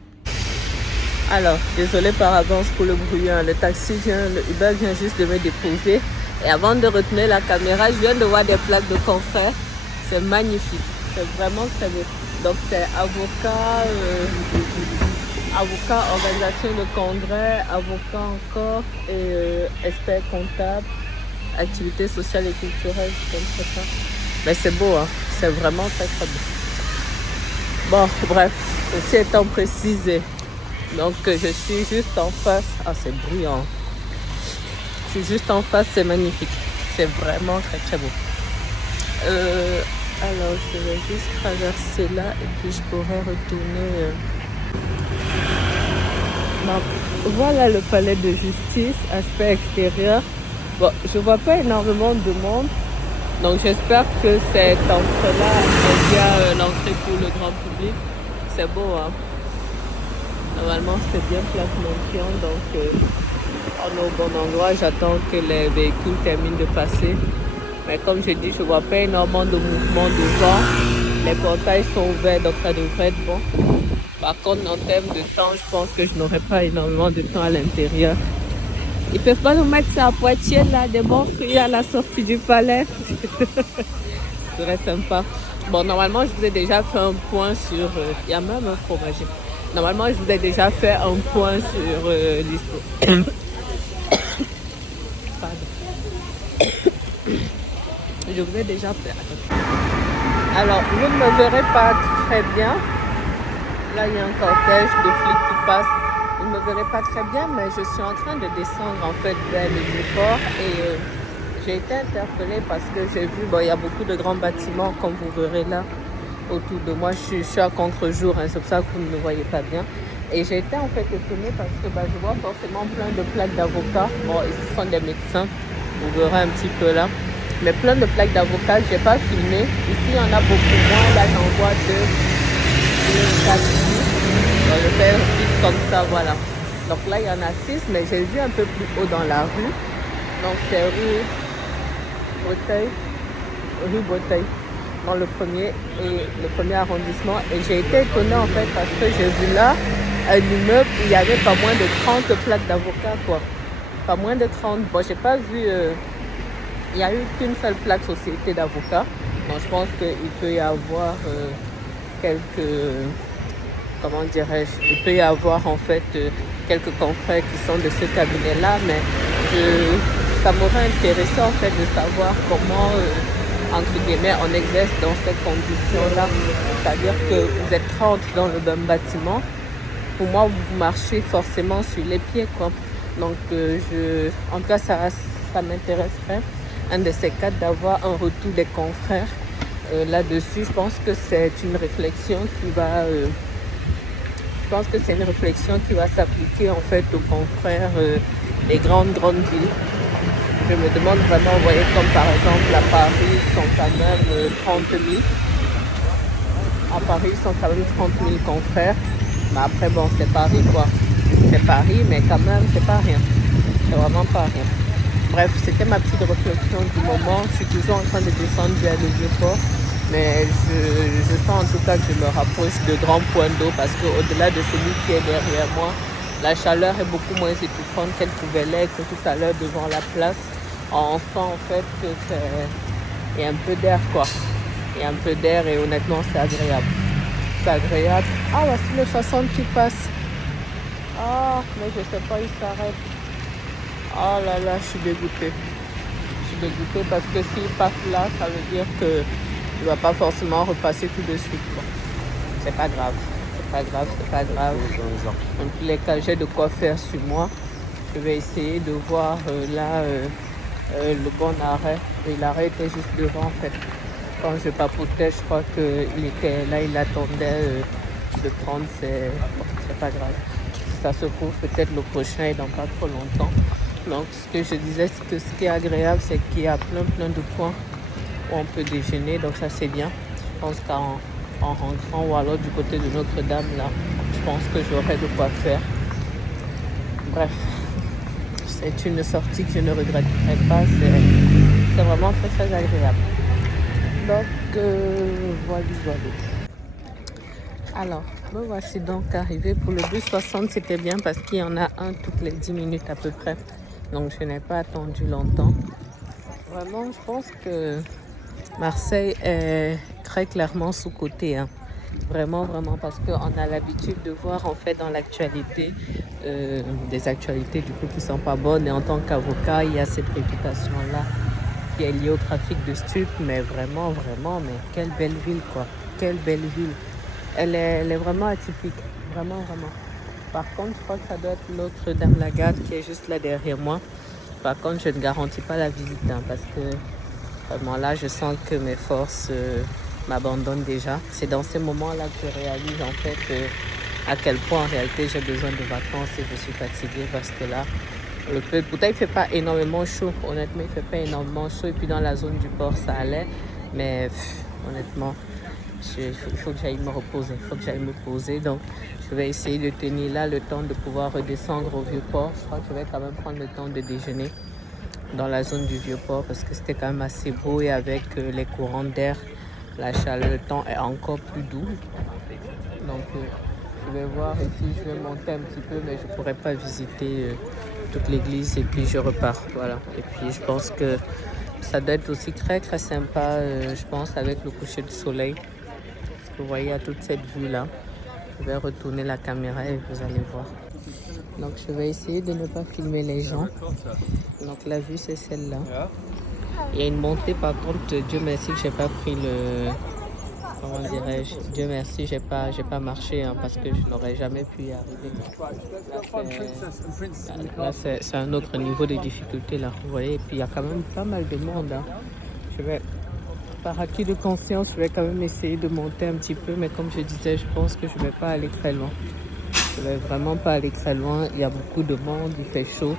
Alors, désolé par avance pour le bruit, hein. Le Uber vient juste de me déposer. Et avant de retenir la caméra, je viens de voir des plaques de confrères. C'est magnifique, c'est vraiment très beau. Donc c'est avocat, avocat, organisation de congrès, avocat encore et expert comptable, activités sociales et culturelles, comme ça. Mais c'est beau, hein. C'est vraiment très beau. Bon, bref, ceci étant précisé. Donc je suis juste en face. Ah, c'est bruyant. Je suis juste en face, c'est magnifique. C'est vraiment très beau. Alors je vais juste traverser là et puis je pourrais retourner. Donc, voilà le palais de justice, aspect extérieur. Bon, je vois pas énormément de monde. Donc j'espère que cette entrée-là est bien l'entrée pour le grand public. C'est beau, hein. Normalement, c'est bien place Montion, donc on est au bon endroit. J'attends que les véhicules terminent de passer. Mais comme je dis, je vois pas énormément de mouvement devant. Les portails sont ouverts, donc ça devrait être bon. Par contre, en termes de temps, je pense que je n'aurai pas énormément de temps à l'intérieur. Ils peuvent pas nous mettre ça à Poitiers, là, des bons fruits à la sortie du palais. Ce serait sympa. Bon, normalement, je vous ai déjà fait un point sur... il y a même un fromager. Normalement, je vous ai déjà fait un point sur l'histoire. Je vous ai déjà fait. Alors, vous ne me verrez pas très bien. Là, il y a un cortège de flics qui passe. Vous ne me verrez pas très bien, mais je suis en train de descendre en fait vers le Vieux-Port et j'ai été interpellée parce que j'ai vu, bon, il y a beaucoup de grands bâtiments comme vous verrez là autour de moi. Je suis à contre-jour, hein, c'est pour ça que vous ne me voyez pas bien. Et j'ai été en fait étonnée parce que je vois forcément plein de plaques d'avocats. Bon, ils sont des médecins, vous verrez un petit peu là. Mais plein de plaques d'avocats que je n'ai pas filmé. Ici, il y en a beaucoup moins. Là, j'en vois 2, 4, 6. Je le fais vite comme ça, voilà. Donc là, il y en a 6, mais j'ai vu un peu plus haut dans la rue. Donc c'est rue Breteuil, dans le premier arrondissement. Et j'ai été étonnée en fait parce que j'ai vu là un immeuble où il y avait pas moins de 30 plaques d'avocats, quoi. Pas moins de 30. Bon, j'ai pas vu il n'y a eu qu'une seule plaque société d'avocats. Donc je pense qu'il peut y avoir quelques, comment dirais-je, il peut y avoir en fait quelques confrères qui sont de ce cabinet-là, mais ça m'aurait intéressé en fait de savoir comment, entre guillemets, on exerce dans ces conditions-là. C'est-à-dire que vous êtes 30 dans le même bâtiment. Pour moi, vous marchez forcément sur les pieds, quoi. Donc, en tout cas, ça m'intéresserait, un de ces quatre, d'avoir un retour des confrères là-dessus. Je pense que c'est une réflexion qui va... je pense que c'est une réflexion qui va s'appliquer en fait aux confrères des grandes villes. Je me demande vraiment, vous voyez, comme par exemple à Paris, ils sont quand même 30 000. À Paris, ils sont quand même 30 000 confrères. Mais après, bon, c'est Paris, quoi. C'est Paris, mais quand même, c'est pas rien. C'est vraiment pas rien. Bref, c'était ma petite réflexion du moment. Je suis toujours en train de descendre vers le Vieux-Port. Mais je sens en tout cas que je me rapproche de grands points d'eau parce qu'au-delà de celui qui est derrière moi, la chaleur est beaucoup moins étouffante qu'elle pouvait l'être tout à l'heure devant la place. On sent en fait qu'il y a un peu d'air, quoi. Il y a un peu d'air et honnêtement, c'est agréable. C'est agréable. Ah, voici le 60 qui passe. Ah, mais je sais pas, il s'arrête. Oh là là, je suis dégoûtée. Je suis dégoûtée parce que s'il passe là, ça veut dire que il ne va pas forcément repasser tout de suite, quoi. C'est pas grave. C'est pas grave, c'est pas grave. Dans tous les cas, j'ai de quoi faire sur moi. Je vais essayer de voir le bon arrêt. Et l'arrêt était juste devant, en fait. Quand je papotais, je crois qu'il était là, il attendait de prendre ses... Bon, c'est pas grave. Si ça se trouve, peut-être le prochain est dans pas trop longtemps. Donc, ce que je disais, c'est que ce qui est agréable, c'est qu'il y a plein de points où on peut déjeuner, donc ça c'est bien. Je pense qu'en rentrant ou alors du côté de Notre-Dame, là, je pense que j'aurai de quoi faire. Bref, c'est une sortie que je ne regretterai pas, c'est vraiment très agréable. Donc, voilà. Alors, me voici donc arrivé. Pour le bus 60, c'était bien parce qu'il y en a un toutes les 10 minutes à peu près. Donc, je n'ai pas attendu longtemps. Vraiment, je pense que Marseille est très clairement sous-cotée, hein. Vraiment, parce qu'on a l'habitude de voir en fait dans l'actualité des actualités du coup qui sont pas bonnes. Et en tant qu'avocat, il y a cette réputation-là qui est liée au trafic de stupes. Mais vraiment, mais quelle belle ville, quoi. Quelle belle ville. Elle est vraiment atypique. Vraiment. Par contre, je crois que ça doit être Notre-Dame-la-Garde qui est juste là derrière moi. Par contre, je ne garantis pas la visite, hein, parce que vraiment là, je sens que mes forces m'abandonnent déjà. C'est dans ces moments-là que je réalise en fait à quel point en réalité j'ai besoin de vacances et je suis fatiguée parce que là, pourtant il ne fait pas énormément chaud. Honnêtement, il ne fait pas énormément chaud. Et puis dans la zone du port, ça allait. Mais honnêtement, il faut que j'aille me reposer. Il faut que j'aille me poser. Donc, je vais essayer de tenir là le temps de pouvoir redescendre au Vieux-Port. Je crois que je vais quand même prendre le temps de déjeuner dans la zone du Vieux-Port parce que c'était quand même assez beau et avec les courants d'air, la chaleur, le temps est encore plus doux. Donc, je vais voir ici, je vais monter un petit peu, mais je ne pourrai pas visiter toute l'église et puis je repars. Voilà. Et puis, je pense que ça doit être aussi très sympa, je pense, avec le coucher du soleil. Parce que vous voyez, à toute cette vue-là. Je vais retourner la caméra et vous allez voir. Donc, je vais essayer de ne pas filmer les gens. Donc, la vue, c'est celle-là. Il y a une montée, par contre, Dieu merci que j'ai pas pris le... Comment dirais-je? Dieu merci, j'ai pas marché hein, parce que je n'aurais jamais pu y arriver. Là, c'est un autre niveau de difficulté, là. Vous voyez, et puis il y a quand même pas mal de monde. Hein. Je vais... Par acquis de conscience, je vais quand même essayer de monter un petit peu, mais comme je disais, je pense que je ne vais pas aller très loin. Je ne vais vraiment pas aller très loin. Il y a beaucoup de monde, il fait chaud.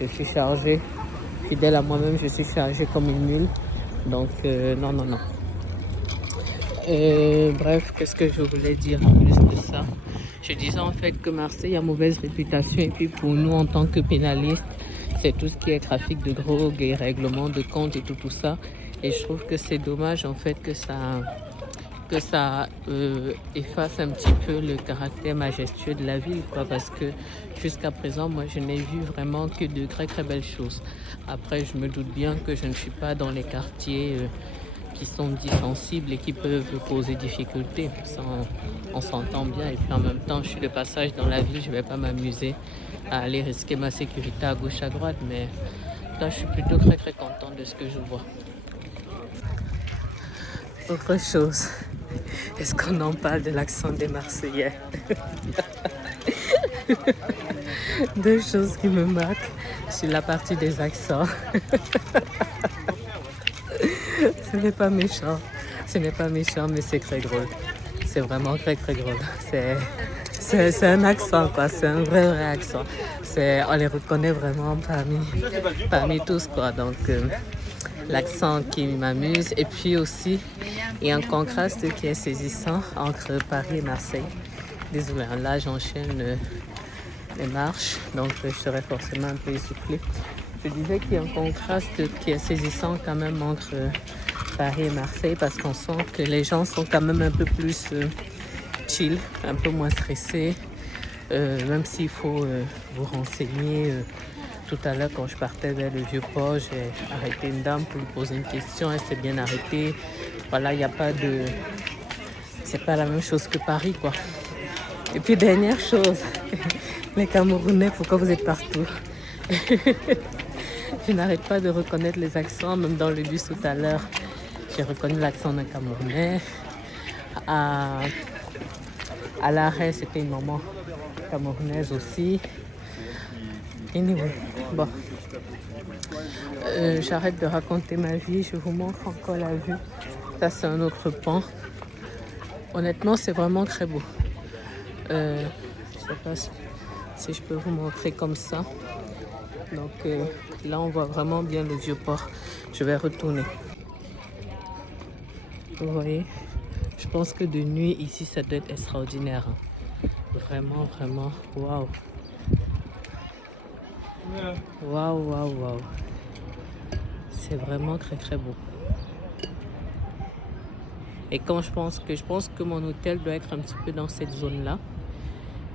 Je suis chargée. Fidèle à moi-même, je suis chargée comme une mule. Donc, non. Bref, qu'est-ce que je voulais dire en plus de ça? Je disais en fait que Marseille a mauvaise réputation et puis pour nous, en tant que pénalistes, c'est tout ce qui est trafic de drogue et règlement de compte et tout ça. Et je trouve que c'est dommage en fait que que ça efface un petit peu le caractère majestueux de la ville, quoi, parce que jusqu'à présent, moi, je n'ai vu vraiment que de très très belles choses. Après, je me doute bien que je ne suis pas dans les quartiers qui sont dits sensibles et qui peuvent poser difficulté. Ça, on s'entend bien. Et puis en même temps, je suis de passage dans la ville, je ne vais pas m'amuser à aller risquer ma sécurité à gauche, à droite. Mais là, je suis plutôt très très contente de ce que je vois. Autre chose, est-ce qu'on en parle de l'accent des Marseillais? Deux choses qui me marquent sur la partie des accents. Ce n'est pas méchant, mais c'est très drôle. C'est vraiment très très drôle. C'est un accent, quoi. C'est un vrai accent. On les reconnaît vraiment parmi tous, quoi. Donc, l'accent qui m'amuse. Et puis aussi, il y a un contraste qui est saisissant entre Paris et Marseille. Désolée, là j'enchaîne les marches, donc je serai forcément un peu essoufflée. Je disais qu'il y a un contraste qui est saisissant quand même entre Paris et Marseille parce qu'on sent que les gens sont quand même un peu plus chill, un peu moins stressés. Même s'il faut vous renseigner. Tout à l'heure, quand je partais vers le Vieux-Port, j'ai arrêté une dame pour lui poser une question. Elle s'est bien arrêtée. Voilà, il n'y a pas de... C'est pas la même chose que Paris, quoi. Et puis, dernière chose, les Camerounais, pourquoi vous êtes partout? Je n'arrête pas de reconnaître les accents, même dans le bus tout à l'heure. J'ai reconnu l'accent d'un Camerounais. À l'arrêt, c'était une maman camerounaise aussi. Anyway, bon. J'arrête de raconter ma vie, je vous montre encore la vue. Ça, c'est un autre pont. Honnêtement, c'est vraiment très beau. Je ne sais pas si je peux vous montrer comme ça. Donc là, on voit vraiment bien le Vieux-Port. Je vais retourner. Vous voyez, je pense que de nuit, ici, ça doit être extraordinaire. Vraiment, vraiment, waouh. Waouh, waouh, waouh. C'est vraiment très, très beau. Et quand je pense que mon hôtel doit être un petit peu dans cette zone-là.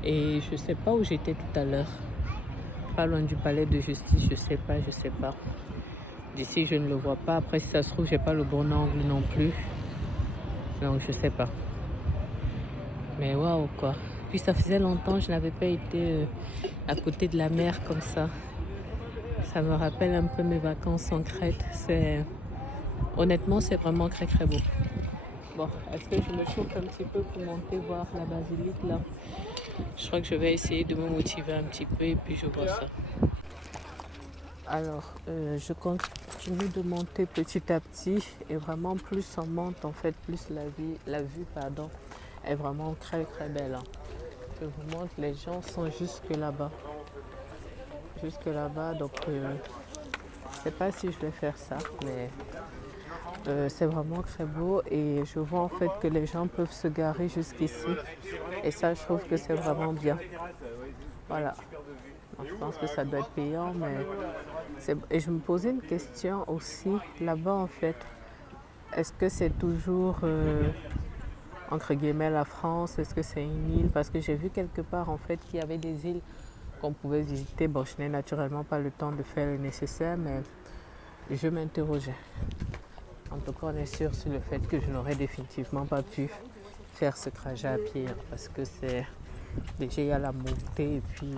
Et je sais pas où j'étais tout à l'heure. Pas loin du palais de justice, je sais pas. D'ici, je ne le vois pas. Après, si ça se trouve, j'ai pas le bon angle non plus. Donc, je sais pas. Mais waouh, quoi. Puis, ça faisait longtemps que je n'avais pas été à côté de la mer comme ça. Ça me rappelle un peu mes vacances en Crète. Honnêtement, c'est vraiment très, très beau. Bon, est-ce que je me chauffe un petit peu pour monter voir la basilique là? Je crois que je vais essayer de me motiver un petit peu et puis je vois ça. Alors, je continue de monter petit à petit et vraiment plus on monte, en fait, plus la vue est vraiment très très belle. Hein. Je vous montre, les gens sont jusque là-bas. Donc je sais pas si je vais faire ça, mais c'est vraiment très beau et je vois en fait que les gens peuvent se garer jusqu'ici et ça je trouve que c'est vraiment bien. Voilà. Donc, je pense que ça doit être payant, mais et je me posais une question aussi là-bas en fait. Est-ce que c'est toujours entre guillemets la France? Est-ce que c'est une île? Parce que j'ai vu quelque part en fait qu'il y avait des îles qu'on pouvait visiter. Bon, je n'ai naturellement pas le temps de faire le nécessaire, mais je m'interrogeais. En tout cas, on est sûr sur le fait que je n'aurais définitivement pas pu faire ce trajet à pied, hein, parce que c'est déjà il y a la montée et puis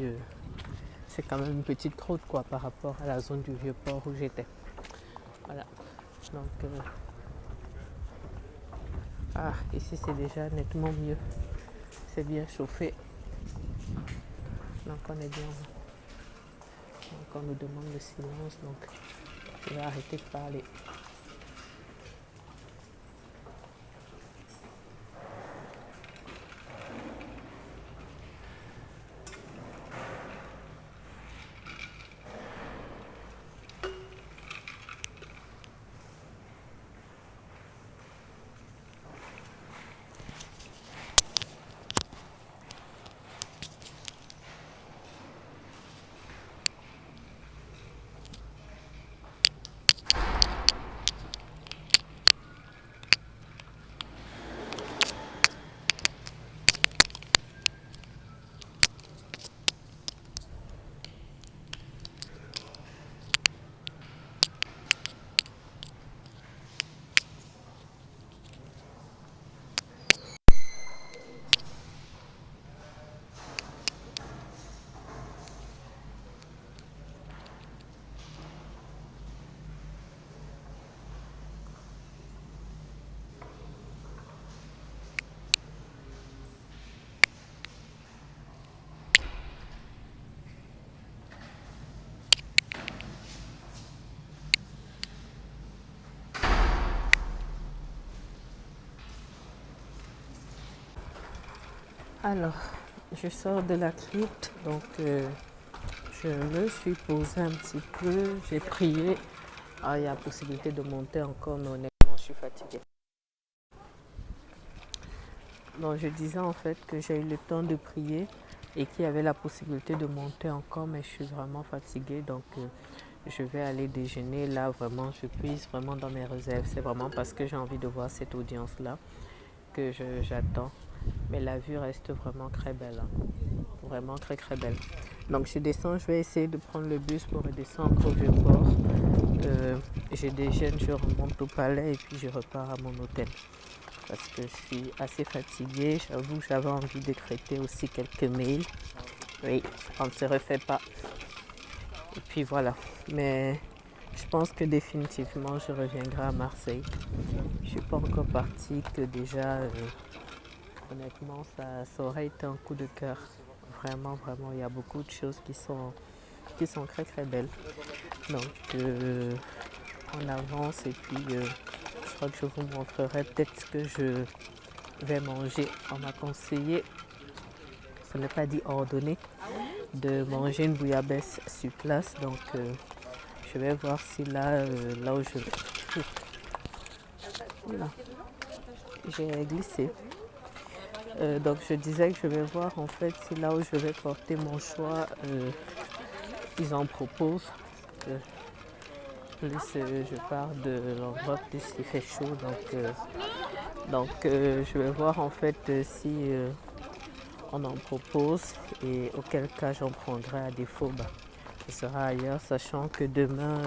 c'est quand même une petite route quoi par rapport à la zone du Vieux-Port où j'étais. Voilà. Donc ici c'est déjà nettement mieux. C'est bien chauffé. Donc on est bien. Donc on nous demande le silence, donc je vais arrêter de parler. Alors, je sors de la crypte, donc je me suis posée un petit peu, j'ai prié. Ah, il y a la possibilité de monter encore, mais honnêtement, je suis fatiguée. Donc, je disais en fait que j'ai eu le temps de prier et qu'il y avait la possibilité de monter encore, mais je suis vraiment fatiguée, donc je vais aller déjeuner. Là, vraiment, je puise vraiment dans mes réserves. C'est vraiment parce que j'ai envie de voir cette audience-là que j'attends. Mais la vue reste vraiment très belle, hein. Vraiment très très belle. Donc je descends, je vais essayer de prendre le bus pour redescendre au Vieux-Port. Je déjeune, je remonte au palais et puis je repars à mon hôtel. Parce que je suis assez fatiguée. J'avoue que j'avais envie d'écrire aussi quelques mails. Oui, on ne se refait pas. Et puis voilà. Mais je pense que définitivement je reviendrai à Marseille. Je ne suis pas encore partie, que déjà, honnêtement, ça aurait été un coup de cœur. Vraiment, vraiment, il y a beaucoup de choses qui sont très très belles. Donc, on avance et puis je crois que je vous montrerai peut-être ce que je vais manger. On m'a conseillé, ce n'est pas dit ordonné, de manger une bouillabaisse sur place. Donc, je vais voir si là où je vais. Voilà. J'ai glissé. Donc je disais que je vais voir en fait si là où je vais porter mon choix, ils en proposent. Plus je pars de l'endroit, plus il fait chaud. Donc je vais voir en fait si on en propose et auquel cas j'en prendrai. À défaut, ce sera ailleurs, sachant que demain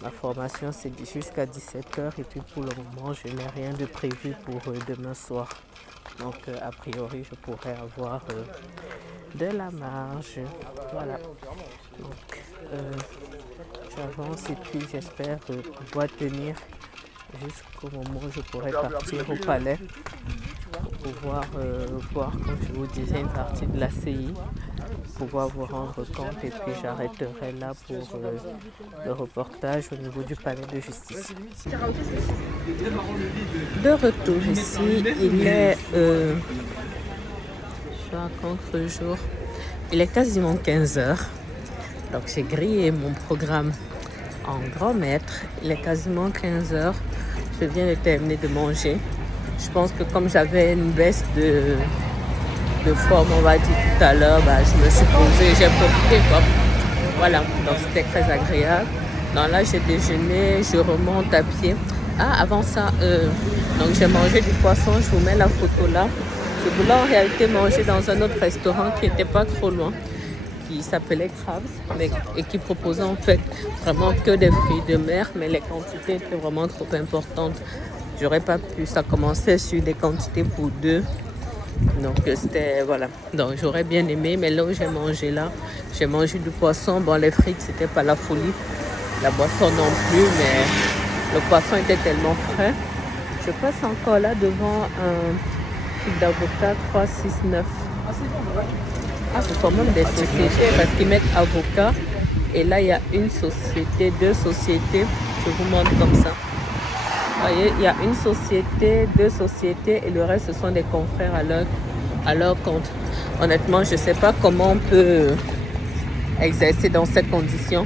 ma formation c'est jusqu'à 17h et puis pour le moment je n'ai rien de prévu pour demain soir. Donc a priori je pourrais avoir de la marge. Voilà. Donc j'avance et puis j'espère pouvoir tenir jusqu'au moment où je pourrai partir au palais pour pouvoir voir, comme je vous disais, une partie de la CI, pouvoir vous rendre compte et puis j'arrêterai là pour le reportage au niveau du palais de justice. De retour ici, il est je suis à contre-jour, il est quasiment 15h, donc j'ai grillé mon programme en grand maître, il est quasiment 15h, je viens de terminer de manger. Je pense que comme j'avais une baisse de forme, on va dire tout à l'heure, je me suis posée, j'ai profité quoi. Voilà, donc c'était très agréable. Donc là j'ai déjeuné, je remonte à pied. Ah, avant ça, donc j'ai mangé du poisson, je vous mets la photo là. Je voulais en réalité manger dans un autre restaurant qui n'était pas trop loin, qui s'appelait Crabs, et qui proposait en fait vraiment que des fruits de mer, mais les quantités étaient vraiment trop importantes. J'aurais pas pu, ça commençait sur des quantités pour deux. Donc c'était, voilà. Donc j'aurais bien aimé, mais là où j'ai mangé là, j'ai mangé du poisson. Bon, les frites, c'était pas la folie. La boisson non plus, mais le poisson était tellement frais. Je passe encore là devant un truc d'avocat 369. Ah, ce sont même des sociétés parce qu'ils mettent avocat. Et là, il y a une société, deux sociétés. Je vous montre comme ça. Vous voyez, il y a une société, deux sociétés et le reste, ce sont des confrères à leur compte. Honnêtement, je ne sais pas comment on peut exercer dans ces conditions.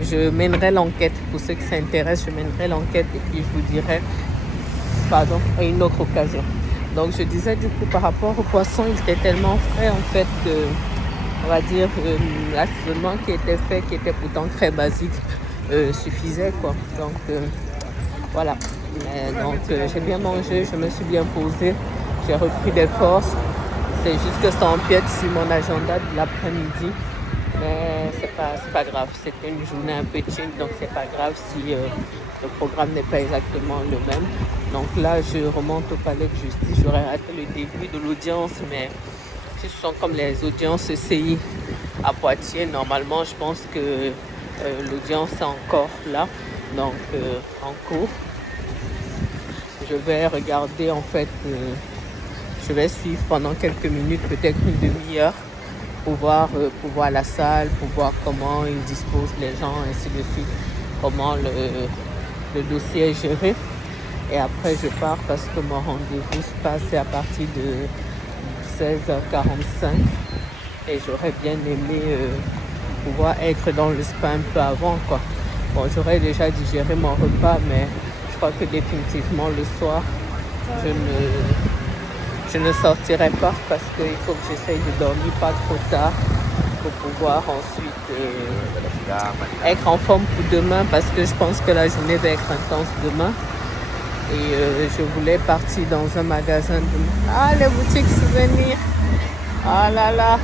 Je mènerai l'enquête. Pour ceux qui s'intéressent, je mènerai l'enquête et puis je vous dirai, pardon, à une autre occasion. Donc, je disais du coup, par rapport au poisson, il était tellement frais en fait que, on va dire, l'assaisonnement qui était fait, qui était pourtant très basique, suffisait quoi. Donc, voilà. Donc j'ai bien mangé, je me suis bien posée, j'ai repris des forces. C'est juste que ça empiète sur mon agenda de l'après-midi. Mais c'est pas grave, c'était une journée un peu chill, donc c'est pas grave si le programme n'est pas exactement le même. Donc là, je remonte au palais de justice, j'aurais raté le début de l'audience, mais ce sont comme les audiences CI à Poitiers. Normalement, je pense que l'audience est encore là, donc en cours. Je vais regarder en fait, je vais suivre pendant quelques minutes, peut-être une demi-heure, pour voir la salle, pour voir comment ils disposent les gens, ainsi de suite, comment le dossier est géré. Et après je pars parce que mon rendez-vous se passe à partir de 16h45 et j'aurais bien aimé pouvoir être dans le spa un peu avant, quoi. Bon, j'aurais déjà digéré mon repas, mais je crois que définitivement le soir, je ne sortirai pas parce qu'il faut que j'essaye de dormir pas trop tard pour pouvoir ensuite être en forme pour demain, parce que je pense que la journée va être intense demain. Et je voulais partir dans un magasin de... Ah, les boutiques souvenirs. Ah là là.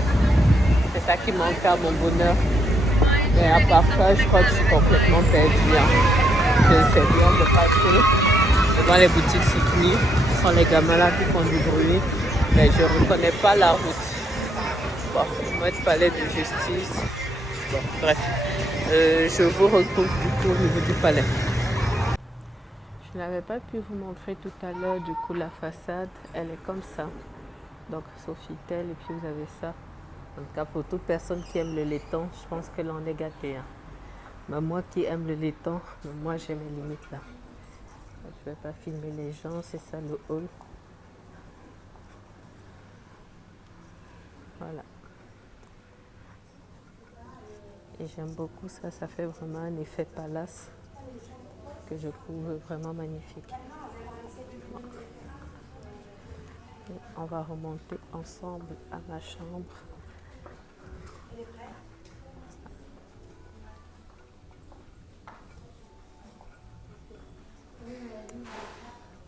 C'est ça qui manque à mon bonheur. Mais à part ça, je crois que je suis complètement perdue. Je sais bien de passer devant les boutiques souvenirs. Ce sont les gamins là qui font du bruit. Mais je ne reconnais pas la route. Bon, moi, je parlais de justice. Bon, bref. Je vous retrouve du coup au niveau du palais. Je n'avais pas pu vous montrer tout à l'heure, du coup, la façade, elle est comme ça. Donc, Sofitel, et puis vous avez ça. En tout cas, pour toute personne qui aime le laiton, je pense que l'on est gâté. Hein. Mais moi qui aime le laiton, moi j'ai mes limites là. Je ne vais pas filmer les gens, c'est ça le hall. Voilà. Et j'aime beaucoup ça, ça fait vraiment un effet palace que je trouve vraiment magnifique. Et on va remonter ensemble à ma chambre.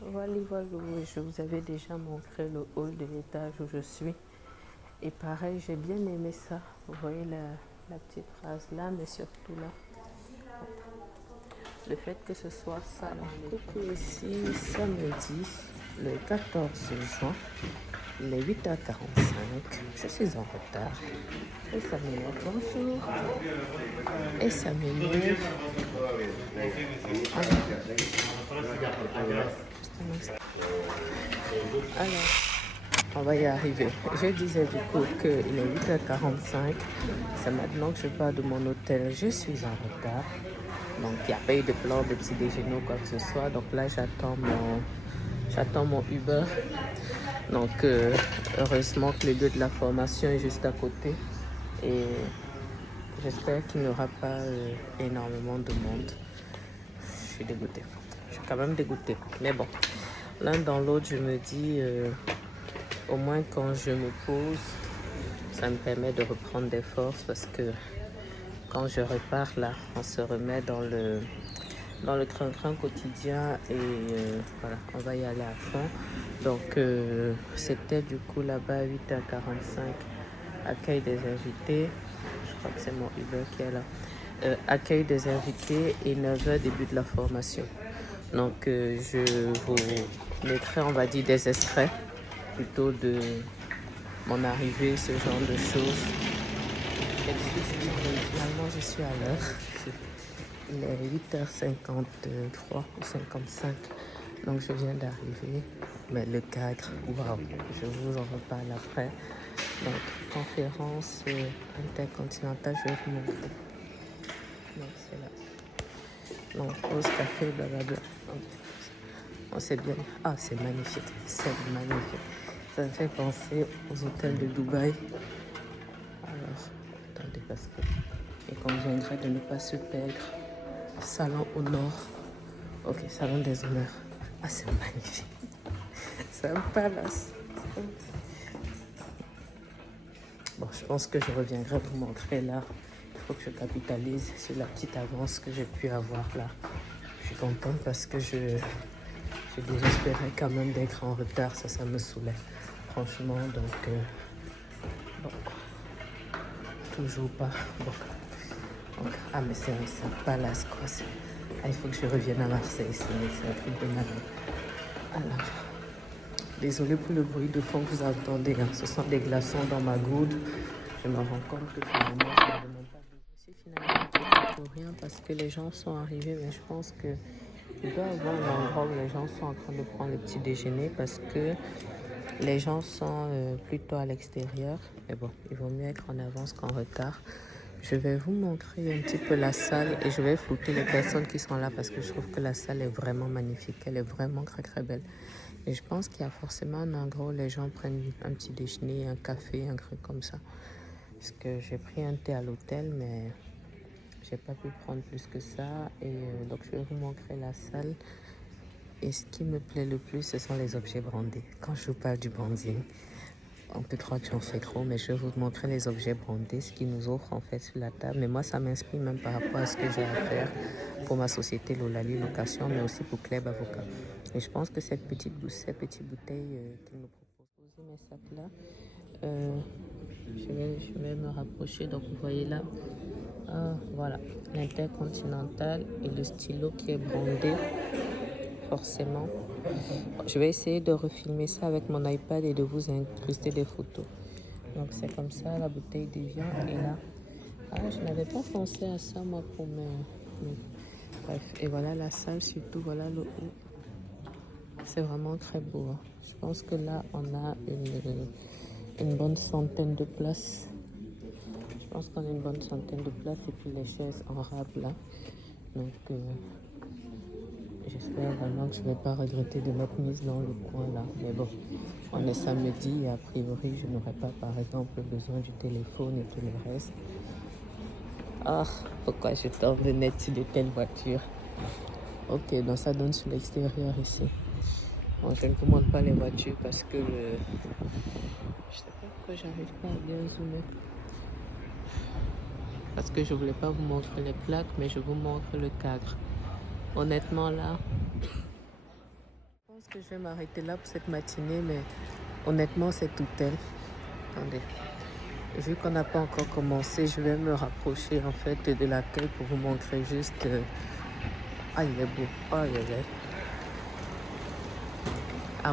Voilà, je vous avais déjà montré le hall de l'étage où je suis. Et pareil, j'ai bien aimé ça. Vous voyez la petite phrase là, mais surtout là. Le fait que ce soit ça. Coucou, ici samedi, le 14 juin, il est 8h45. Je suis en retard. Et ça m'énerve. Bonjour. Et ça m'énerve. Alors, on va y arriver. Je disais du coup qu'il est 8h45. C'est maintenant que je pars de mon hôtel. Je suis en retard. Donc, il n'y a pas eu de plan de petit déjeuner ou quoi que ce soit. Donc là, j'attends mon Uber. Donc, heureusement que le lieu de la formation est juste à côté. Et j'espère qu'il n'y aura pas énormément de monde. Je suis dégoûtée. Je suis quand même dégoûtée. Mais bon, l'un dans l'autre, je me dis, au moins quand je me pose, ça me permet de reprendre des forces, parce que quand je repars là, on se remet dans le train-train quotidien et voilà, on va y aller à fond. Donc c'était du coup là-bas à 8h45, accueil des invités. Je crois que c'est mon Uber qui est là. Accueil des invités et 9h début de la formation. Donc je vous mettrai, on va dire, des extraits plutôt de mon arrivée, ce genre de choses. Finalement, je suis à l'heure. Il est 8h53 ou 55. Donc, je viens d'arriver. Mais le cadre, waouh, je vous en reparle après. Donc, conférence intercontinentale, je vais vous montrer. Donc, c'est là. Donc, pause, café, blablabla. On sait bien. Ah, c'est magnifique. C'est magnifique. Ça me fait penser aux hôtels de Dubaï. Alors, attendez, parce que il conviendrait de ne pas se perdre. Salon au nord. Ok, salon des honneurs. Ah, c'est magnifique. C'est un palace. Bon, je pense que je reviendrai vous montrer là. Il faut que je capitalise sur la petite avance que j'ai pu avoir là. Je suis contente parce que je désespérais quand même d'être en retard. Ça me saoulait. Franchement, donc... bon. Toujours pas. Bon. Donc, ah, mais c'est un palace, quoi. Ah, il faut que je revienne à Marseille. C'est un truc de malade. Alors, désolée pour le bruit de fond que vous entendez. Hein. Ce sont des glaçons dans ma goutte. Je me rends compte que finalement, je ne demande pas besoin. Je suis finalement inquiétée pour rien parce que les gens sont arrivés. Mais je pense qu'il doit y avoir un endroit où les gens sont en train de prendre le petit déjeuner parce que les gens sont plutôt à l'extérieur. Mais bon, il vaut mieux être en avance qu'en retard. Je vais vous montrer un petit peu la salle et je vais flouter les personnes qui sont là parce que je trouve que la salle est vraiment magnifique. Elle est vraiment très très belle. Et je pense qu'il y a forcément un endroit où les gens prennent un petit déjeuner, un café, un truc comme ça. Parce que j'ai pris un thé à l'hôtel, mais j'ai pas pu prendre plus que ça. Et donc je vais vous montrer la salle. Et ce qui me plaît le plus, ce sont les objets brandés. Quand je vous parle du branding, on peut croire que j'en fais trop, mais je vais vous montrer les objets brandés, ce qu'ils nous offrent en fait sur la table. Mais moi, ça m'inspire même par rapport à ce que j'ai à faire pour ma société Lolali Location, mais aussi pour Club Avocat. Et je pense que ces petites bouteilles qu'ils nous proposent, poser mes sacs là, je vais me rapprocher. Donc, vous voyez là, voilà, l'intercontinental et le stylo qui est brandé. Forcément, je vais essayer de refilmer ça avec mon iPad et de vous incruster des photos. Donc c'est comme ça, la bouteille devient. Et là, je n'avais pas pensé à ça moi pour bref, et voilà la salle surtout, voilà le haut. C'est vraiment très beau, hein. Je pense que là on a une bonne centaine de places. Je pense qu'on a une bonne centaine de places et puis les chaises en rab là. Donc j'espère vraiment que je ne vais pas regretter de m'être mise dans le coin là. Mais bon, on est samedi et a priori, je n'aurai pas par exemple besoin du téléphone et tout le reste. Pourquoi je tombe de net sur de telles voitures? Ok, donc ça donne sur l'extérieur ici. Bon, je ne vous montre pas les voitures parce que je sais pas pourquoi j'arrive pas à bien zoomer. Parce que je voulais pas vous montrer les plaques, mais je vous montre le cadre. Honnêtement là, je pense que je vais m'arrêter là pour cette matinée, mais honnêtement c'est tout tel. Attendez, vu qu'on n'a pas encore commencé, je vais me rapprocher en fait de l'accueil pour vous montrer juste. Il est beau.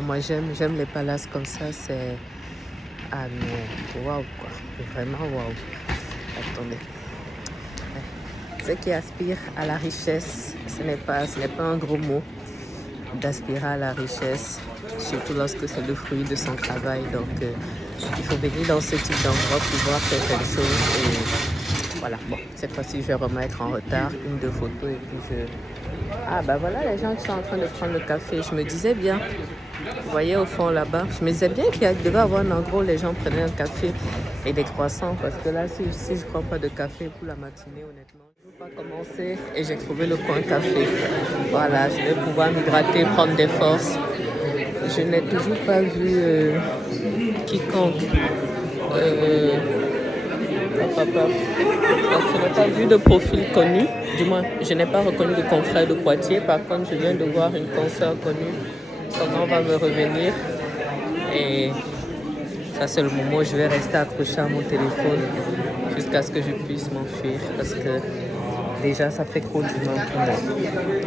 Moi j'aime les palaces comme ça, c'est. Mais waouh quoi, vraiment waouh. Attendez. Ce qui aspire à la richesse, ce n'est pas un gros mot d'aspirer à la richesse, surtout lorsque c'est le fruit de son travail. Donc il faut venir dans ce type d'endroit pour voir certaines choses. Et voilà, bon, cette fois-ci je vais remettre en retard une, deux photos et puis voilà les gens qui sont en train de prendre le café. Je me disais bien, vous voyez au fond là-bas, je me disais bien qu'il devait y avoir un endroit où les gens prenaient un café et des croissants. Parce que là, si je ne prends pas de café pour la matinée, honnêtement, je ne veux pas commencer et j'ai trouvé le coin café. Voilà, je vais pouvoir m'hydrater, prendre des forces. Je n'ai toujours pas vu quiconque. Donc, je n'ai pas vu de profil connu. Du moins, je n'ai pas reconnu de confrère de Poitiers. Par contre, je viens de voir une consoeur connue. Son nom va me revenir. Et ça, c'est le moment où je vais rester accroché à mon téléphone jusqu'à ce que je puisse m'enfuir. Parce que déjà, ça fait trop du mal pour moi.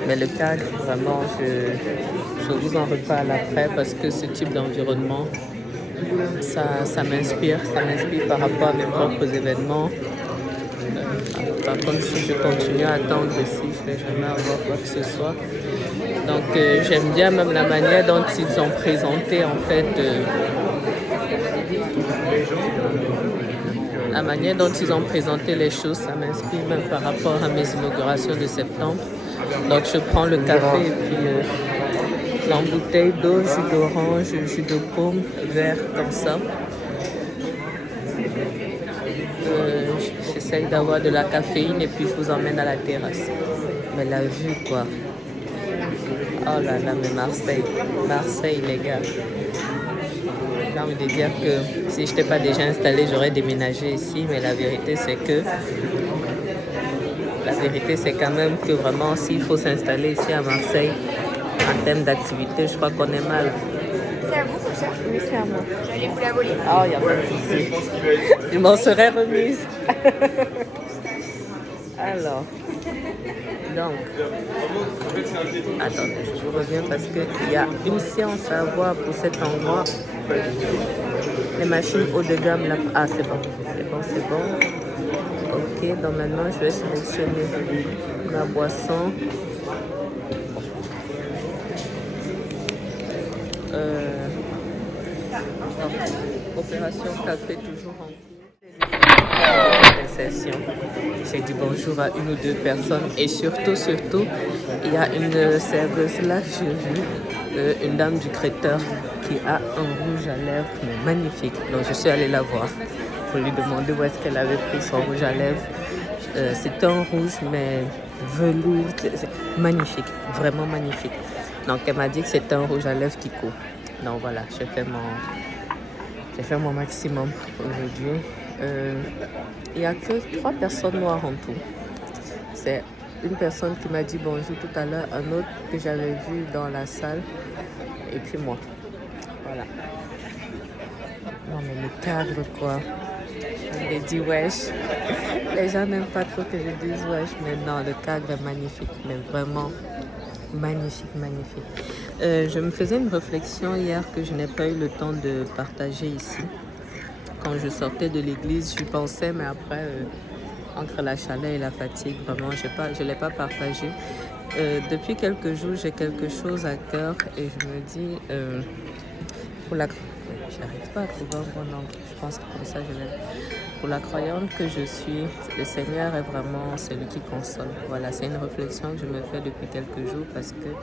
Mais le cadre, vraiment, je vous en reparle après parce que ce type d'environnement, ça m'inspire par rapport à mes propres événements. Par contre, si je continue à attendre ici, je ne vais jamais avoir quoi que ce soit. Donc, j'aime bien même la manière dont ils ont présenté, en fait, la manière dont ils ont présenté les choses, ça m'inspire même par rapport à mes inaugurations de septembre. Donc, je prends le café et puis l'embouteille d'eau, jus d'orange, jus de pomme, vert, comme ça. J'essaye d'avoir de la caféine et puis je vous emmène à la terrasse. Mais la vue, quoi. Oh là là, mais Marseille, les gars. J'ai envie de dire que si je n'étais pas déjà installée, j'aurais déménagé ici. Mais la vérité, c'est quand même que vraiment, s'il faut s'installer ici à Marseille, en termes d'activité, je crois qu'on est mal. C'est à vous, ça? Oui, c'est à moi. J'allais vous la voler. Il n'y a pas de souci. Je m'en serais remise. Alors, donc, attendez, je reviens parce qu'il y a une science à avoir pour cet endroit. Les machines haut de gamme, là. C'est bon. Ok, donc maintenant, je vais sélectionner ma boisson. Opération café toujours en cours. conversation. J'ai dit bonjour à une ou deux personnes et surtout, il y a une serveuse là que j'ai vue, une dame du traiteur qui a un rouge à lèvres mais magnifique. Donc je suis allée la voir pour lui demander où est-ce qu'elle avait pris son rouge à lèvres. C'est un rouge mais velours, c'est magnifique, vraiment magnifique. Donc elle m'a dit que c'était un rouge à lèvres qui court. Donc voilà, j'ai fait mon maximum aujourd'hui. Il n'y a que 3 personnes noires en tout. C'est une personne qui m'a dit bonjour tout à l'heure, un autre que j'avais vu dans la salle, et puis moi. Voilà. Non mais le cadre quoi. Je lui ai dit wesh. Les gens n'aiment pas trop que je dise wesh, mais non, le cadre est magnifique, mais vraiment magnifique. Je me faisais une réflexion hier que je n'ai pas eu le temps de partager ici. Quand je sortais de l'église, j'y pensais, mais après, entre la chaleur et la fatigue, vraiment, je ne l'ai pas partagé. Depuis quelques jours, j'ai quelque chose à cœur et je me dis, j'arrive pas à trouver un bon angle. Je pense que comme ça, je l'ai. Pour la croyante que je suis, le Seigneur est vraiment celui qui console. Voilà, c'est une réflexion que je me fais depuis quelques jours parce que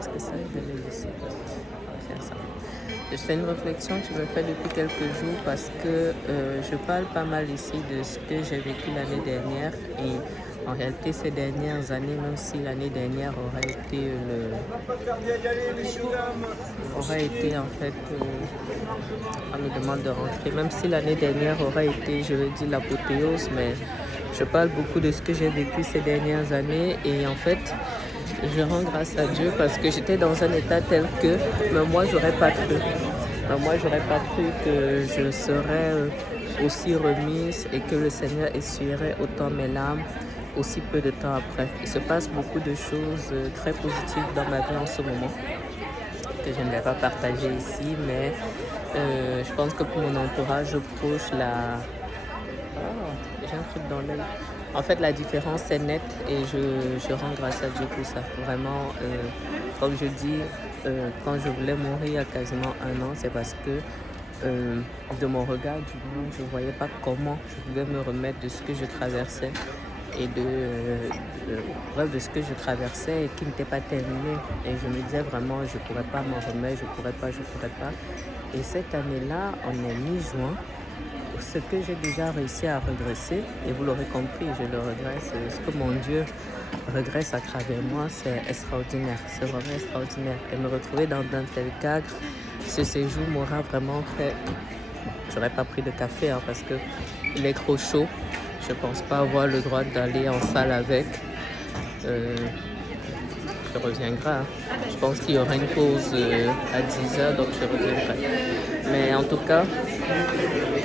ça, je vais le laisser. On va faire ça. C'est une réflexion que je me fais depuis quelques jours parce que je parle pas mal ici de ce que j'ai vécu l'année dernière et en réalité ces dernières années, même si l'année dernière aurait été en fait, on me demande de rentrer, même si l'année dernière aurait été, je veux dire, l'apothéose, mais je parle beaucoup de ce que j'ai vécu ces dernières années et en fait, je rends grâce à Dieu parce que j'étais dans un état tel que même moi, j'aurais pas cru. Moi, j'aurais pas cru que je serais aussi remise et que le Seigneur essuierait autant mes larmes aussi peu de temps après. Il se passe beaucoup de choses très positives dans ma vie en ce moment que je ne vais pas partager ici, mais je pense que pour mon entourage proche, j'ai un truc dans l'œil. En fait, la différence est nette et je rends grâce à Dieu pour ça. Vraiment, comme je dis, quand je voulais mourir il y a quasiment 1 an, c'est parce que de mon regard du monde, je ne voyais pas comment je pouvais me remettre de ce que je traversais et de ce que je traversais et qui n'était pas terminé. Et je me disais vraiment, je ne pourrais pas m'en remettre, je ne pourrais pas. Et cette année-là, on est mi-juin. Ce que j'ai déjà réussi à regresser, et vous l'aurez compris, je le regrette, ce que mon Dieu regresse à travers moi, c'est extraordinaire, c'est vraiment extraordinaire. Et me retrouver dans un tel cadre, ce séjour m'aura vraiment fait... J'aurais pas pris de café parce qu'il est trop chaud, je pense pas avoir le droit d'aller en salle avec. Je reviendrai. Je pense qu'il y aura une pause à 10h, donc je reviendrai. Mais en tout cas,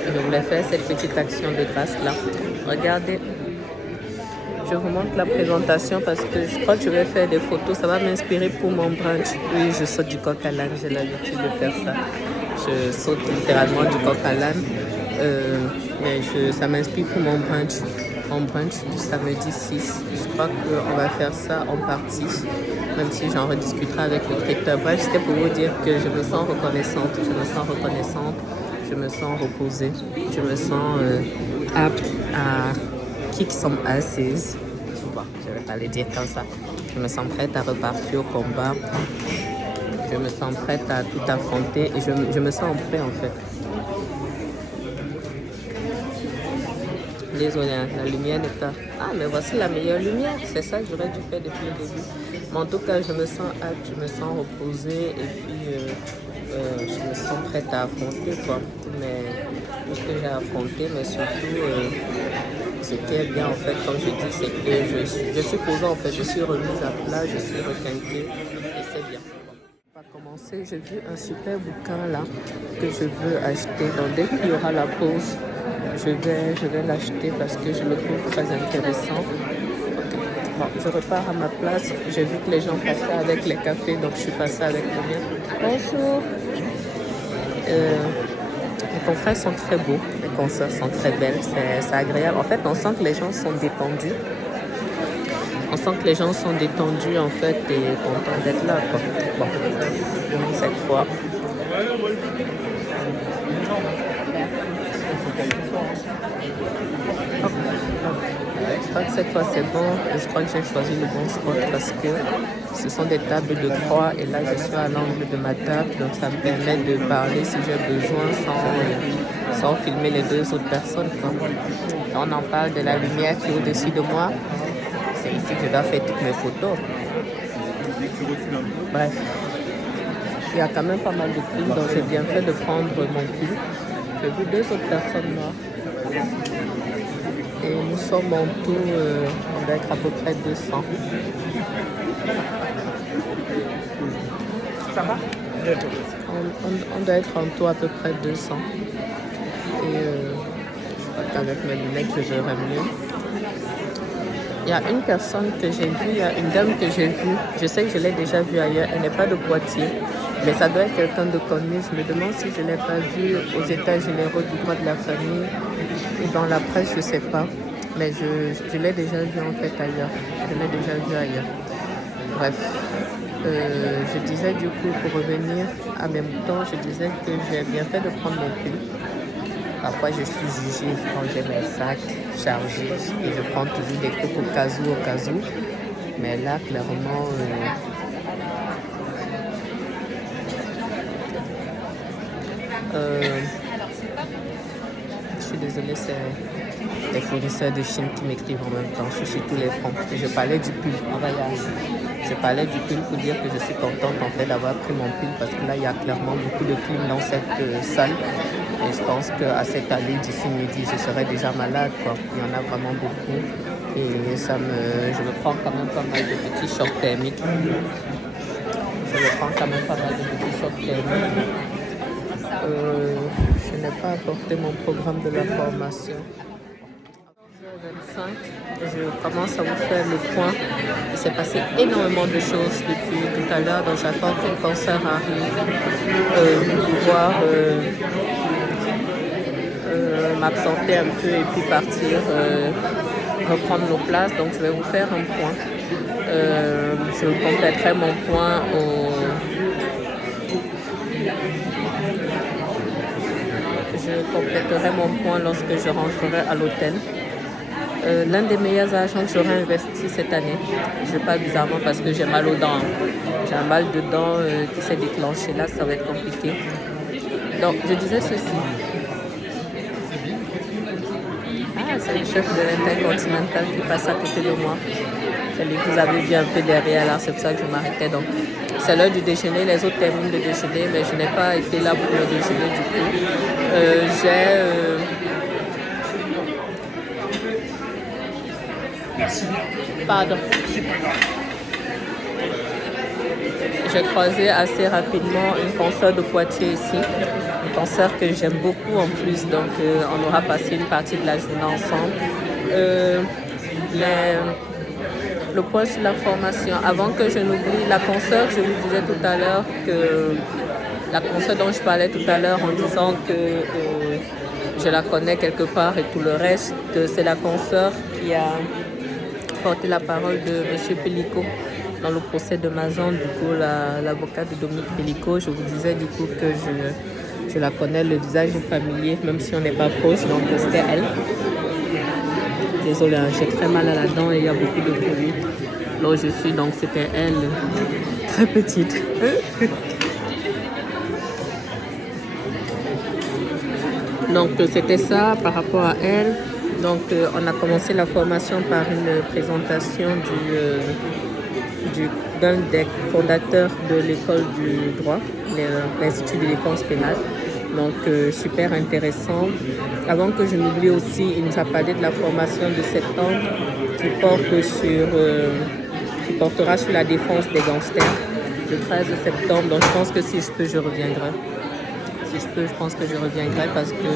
je voulais faire cette petite action de grâce là. Regardez, je vous montre la présentation parce que je crois que je vais faire des photos. Ça va m'inspirer pour mon brunch. Oui, je saute du coq à l'âne, j'ai l'habitude de faire ça. Je saute littéralement du coq à l'âne. Mais ça m'inspire pour mon brunch. Mon brunch du samedi 6. Je crois qu'on va faire ça en partie, même si j'en rediscuterai avec le traiteur. Bref, c'était pour vous dire que je me sens reconnaissante. Je me sens reposée. Je me sens apte à kick some asses. Bon, je ne vais pas le dire comme ça. Je me sens prête à repartir au combat. Je me sens prête à tout affronter et je me sens en paix en fait. Désolée, la lumière n'est pas... Ah, mais voici la meilleure lumière. C'est ça que j'aurais dû faire depuis le début. Mais en tout cas, je me sens apte, je me sens reposée et puis je me sens prête à affronter quoi. Mais tout ce que j'ai affronté, mais surtout, ce qui est bien en fait, comme je dis, c'est que je suis posée en fait, je suis remise à plat, je suis requinquée et c'est bien. On va commencer, j'ai vu un super bouquin là que je veux acheter. Donc dès qu'il y aura la pause, je vais l'acheter parce que je le trouve très intéressant. Bon, je repars à ma place. J'ai vu que les gens passaient avec les cafés, donc je suis passée avec le mien. Bonjour. Les confrères sont très beaux, les concerts sont très belles, c'est agréable. En fait, on sent que les gens sont détendus. On sent que les gens sont détendus en fait et contents d'être là quoi. Bon, cette fois. Je crois que cette fois c'est bon. Je crois que j'ai choisi le bon spot parce que ce sont des tables de croix et là je suis à l'angle de ma table, donc ça me permet de parler si j'ai besoin sans filmer les deux autres personnes, quoi. On en parle de la lumière qui est au-dessus de moi. C'est ici que je dois faire toutes mes photos. Bref, il y a quand même pas mal de pulls, donc j'ai bien fait de prendre mon pull. J'ai vu deux autres personnes là. Et nous sommes en tout, on doit être à peu près 200. Ça va? On doit être en tout à peu près 200. Et je crois qu'avec mes lunettes, je verrai mieux. Il y a une personne que j'ai vue, il y a une dame que j'ai vue. Je sais que je l'ai déjà vue ailleurs. Elle n'est pas de Poitiers, mais ça doit être quelqu'un de connu. Je me demande si je ne l'ai pas vue aux états généraux du droit de la famille ou dans la presse, je ne sais pas. Mais je l'ai déjà vue en fait ailleurs. Je l'ai déjà vue ailleurs. Bref, je disais du coup, pour revenir à mes moutons, je disais que j'ai bien fait de prendre mon pull. Parfois, je suis jugée quand j'ai mes sacs chargés et je prends toujours des trucs au cas où. Mais là, clairement, je suis désolée, c'est les fournisseurs de Chine qui m'écrivent en même temps. Je suis sur tous les fronts. Et je parlais du pull. On va y arriver. Je parlais du pull pour dire que je suis contente en fait d'avoir pris mon pull parce que là, il y a clairement beaucoup de clim dans cette salle. Et je pense qu'à cette allée d'ici midi, je serai déjà malade, quoi. Il y en a vraiment beaucoup. Et je me prends quand même pas mal de petits chocs thermiques. Je n'ai pas apporté mon programme de la formation. 25, je commence à vous faire le point. Il s'est passé énormément de choses depuis tout à l'heure, donc j'attends que le concert arrive pour pouvoir m'absenter un peu et puis partir reprendre nos places. Donc je vais vous faire un point. Je compléterai mon point lorsque je rentrerai à l'hôtel. L'un des meilleurs agents que j'aurai investi cette année. Je parle bizarrement parce que j'ai mal aux dents. J'ai un mal de dents qui s'est déclenché là, ça va être compliqué. Donc je disais ceci. Ah, c'est le chef de l'Intercontinental qui passe à côté de moi. Celui que vous avez vu un peu derrière là, c'est pour ça que je m'arrêtais. Donc c'est l'heure du déjeuner, les autres terminent de déjeuner, mais je n'ai pas été là pour le déjeuner du coup. Pardon. J'ai croisé assez rapidement une consoeur de Poitiers ici, une consoeur que j'aime beaucoup en plus, donc on aura passé une partie de la journée ensemble. Le point sur la formation, avant que je n'oublie, la consoeur, je vous disais tout à l'heure que la consoeur dont je parlais tout à l'heure en disant que je la connais quelque part et tout le reste, c'est la consoeur qui a porté la parole de M. Pellicot dans le procès de Mazan, du coup l'avocat de Dominique Pellicot. Je vous disais du coup que je la connais, le visage est familier, même si on n'est pas proche, donc c'était elle. Désolée, j'ai très mal à la dent et il y a beaucoup de bruit. Là où je suis, donc c'était elle, très petite. Donc c'était ça par rapport à elle. Donc on a commencé la formation par une présentation d'un des fondateurs de l'école du droit, l'Institut de défense pénale. Donc super intéressant. Avant que je n'oublie aussi, il nous a parlé de la formation de septembre qui portera sur la défense des gangsters le 13 septembre. Donc je pense que si je peux, je reviendrai. Si je peux, je pense que je reviendrai parce que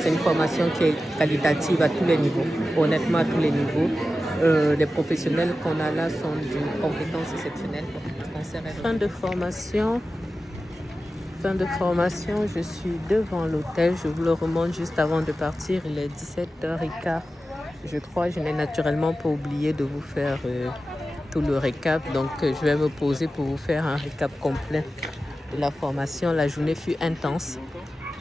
c'est une formation qui est qualitative à tous les niveaux, honnêtement à tous les niveaux. Les professionnels qu'on a là sont d'une compétence exceptionnelle. Fin de formation, je suis devant l'hôtel. Je vous le remonte juste avant de partir. Il est 17h15. Je crois, je n'ai naturellement pas oublié de vous faire tout le récap. Donc, je vais me poser pour vous faire un récap complet de la formation. La journée fut intense.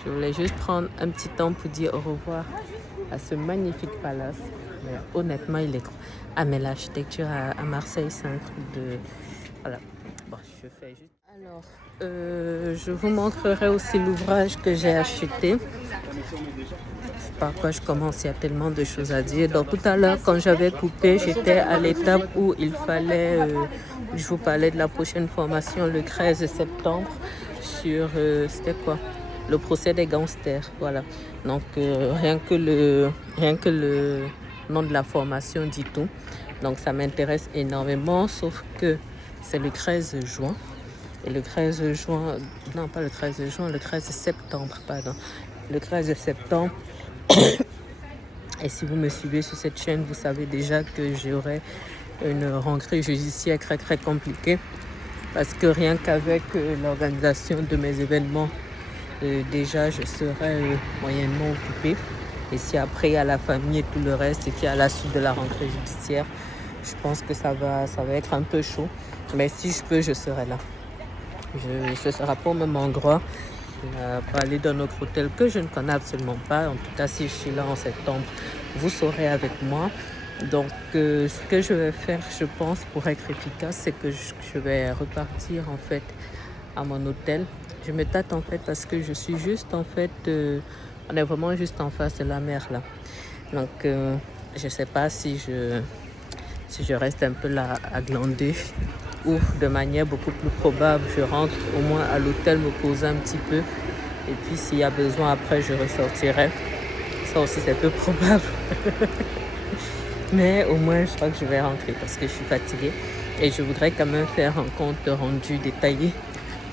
Je Je voulais juste prendre un petit temps pour dire au revoir à ce magnifique palace. Mais honnêtement, il est trop... Ah, mais l'architecture à Marseille, c'est un truc de... Voilà. Bon, je fais juste... Alors, je vous montrerai aussi l'ouvrage que j'ai acheté. Par quoi je commence, il y a tellement de choses à dire. Donc tout à l'heure, quand j'avais coupé, j'étais à l'étape où il fallait... je vous parlais de la prochaine formation le 13 septembre sur... c'était quoi? Le procès des gangsters, voilà. Donc rien que le nom de la formation dit tout. Donc ça m'intéresse énormément, sauf que c'est le 13 juin. Et le 13 juin, non pas le 13 juin, le 13 septembre, pardon. Le 13 septembre. Et si vous me suivez sur cette chaîne, vous savez déjà que j'aurai une rentrée judiciaire très très compliquée. Parce que rien qu'avec l'organisation de mes événements, déjà je serai moyennement occupée. Et si après il y a la famille et tout le reste et qu'il y a la suite de la rentrée judiciaire, je pense que ça va être un peu chaud. Mais si je peux, je serai là. Ce sera pas au même endroit. Pour aller dans notre hôtel que je ne connais absolument pas. En tout cas, si je suis là en septembre, vous saurez avec moi. Donc, ce que je vais faire, je pense, pour être efficace, c'est que je vais repartir en fait à mon hôtel. Je me tâte en fait parce que je suis juste en fait, on est vraiment juste en face de la mer là. Donc, je ne sais pas si je reste un peu là à glander ou de manière beaucoup plus probable, je rentre au moins à l'hôtel, me poser un petit peu. Et puis s'il y a besoin, après, je ressortirai. Ça aussi, c'est peu probable. Mais au moins, je crois que je vais rentrer parce que je suis fatiguée. Et je voudrais quand même faire un compte rendu détaillé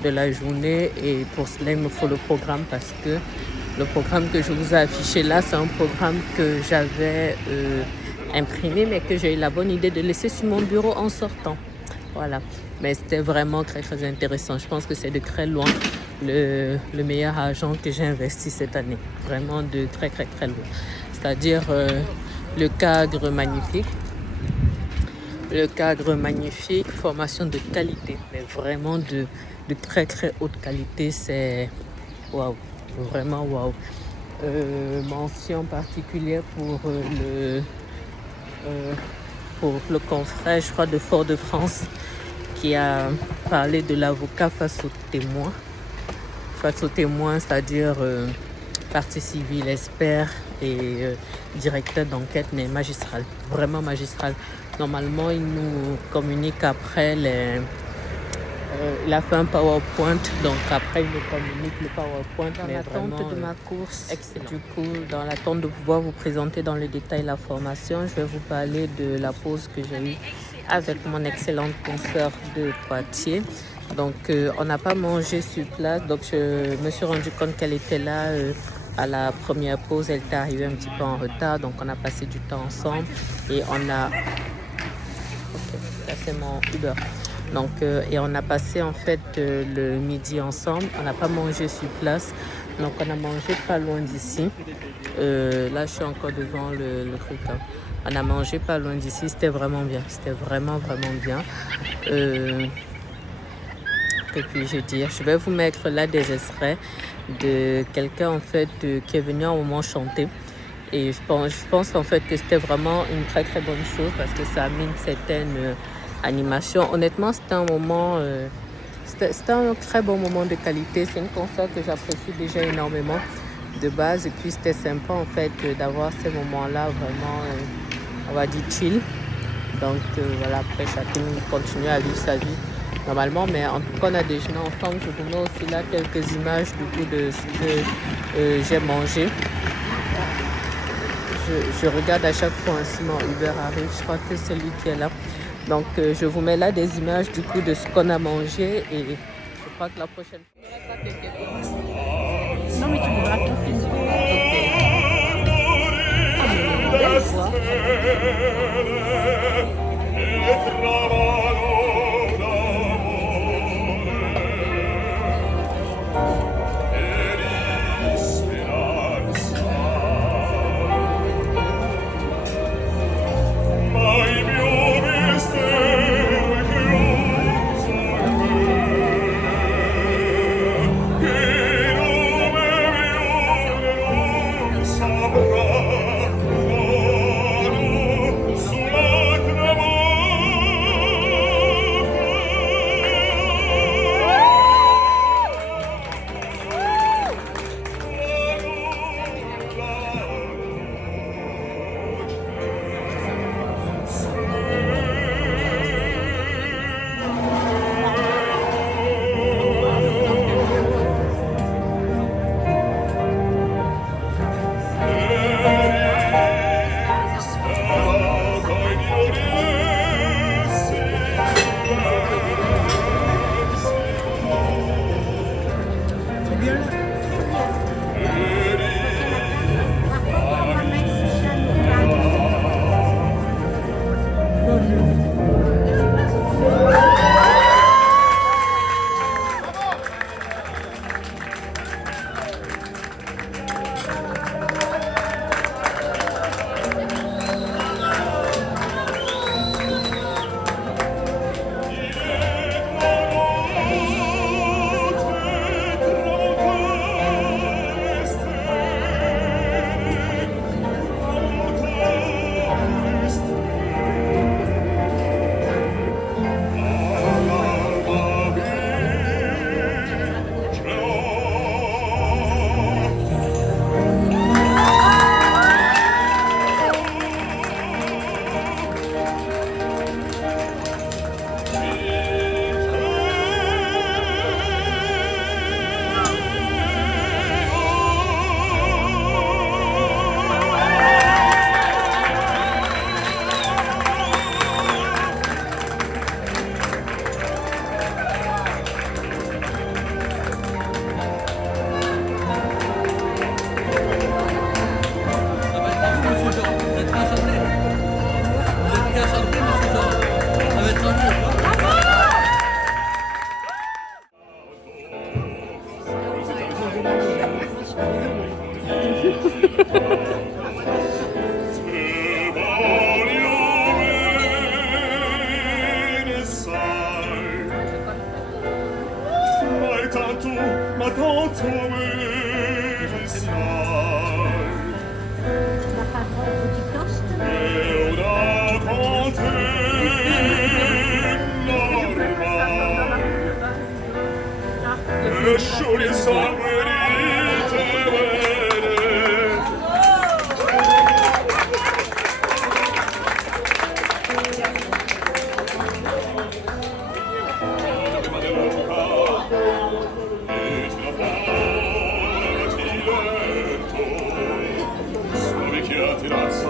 de la journée. Et pour cela, il me faut le programme parce que le programme que je vous ai affiché là, c'est un programme que j'avais imprimé, mais que j'ai eu la bonne idée de laisser sur mon bureau en sortant. Voilà, mais c'était vraiment très très intéressant. Je pense que c'est de très loin le meilleur argent que j'ai investi cette année. Vraiment de très très très loin. C'est-à-dire le cadre magnifique. Le cadre magnifique, formation de qualité, mais vraiment de très très haute qualité. C'est waouh, vraiment waouh. Mention particulière pour le confrère, je crois, de Fort-de-France, qui a parlé de l'avocat face aux témoins. Face aux témoins, c'est-à-dire partie civile, expert et directeur d'enquête, mais magistral, vraiment magistral. Normalement, il nous communique après il a fait un PowerPoint, donc après il nous communique le PowerPoint. Dans l'attente de ma course, excellent. Du coup, dans l'attente de pouvoir vous présenter dans le détail la formation, je vais vous parler de la pause que j'ai eue avec mon excellente consoeur de Poitiers. Donc, on n'a pas mangé sur place, donc je me suis rendu compte qu'elle était là à la première pause. Elle était arrivée un petit peu en retard, donc on a passé du temps ensemble et on a... Ok, ça c'est mon Uber. Donc, et on a passé en fait le midi ensemble. On n'a pas mangé sur place. Donc, on a mangé pas loin d'ici. Là, je suis encore devant le truc. Hein. On a mangé pas loin d'ici. C'était vraiment bien. C'était vraiment, vraiment bien. Que puis-je dire? Je vais vous mettre là des extraits de quelqu'un en fait qui est venu à un moment chanter. Et je pense en fait que c'était vraiment une très, très bonne chose parce que ça a mis une certaine... animation. Honnêtement, c'était un moment, c'était un très bon moment de qualité. C'est une concert que j'apprécie déjà énormément de base. Et puis, c'était sympa en fait d'avoir ces moments-là vraiment, on va dire, chill. Donc, voilà, après, chacune continue à vivre sa vie normalement. Mais en tout cas, on a déjeuné ensemble. Je vous mets aussi là quelques images du coup de ce que j'ai mangé. Je regarde à chaque fois si mon Uber arrive. Je crois que c'est lui qui est là. Donc, je vous mets là des images du coup de ce qu'on a mangé et je crois que la prochaine fois... Non, mais tu me verras ton film. Ma tante me La parole du toast. Lascioli sanguinite bene. Sulla vecchia terrazza,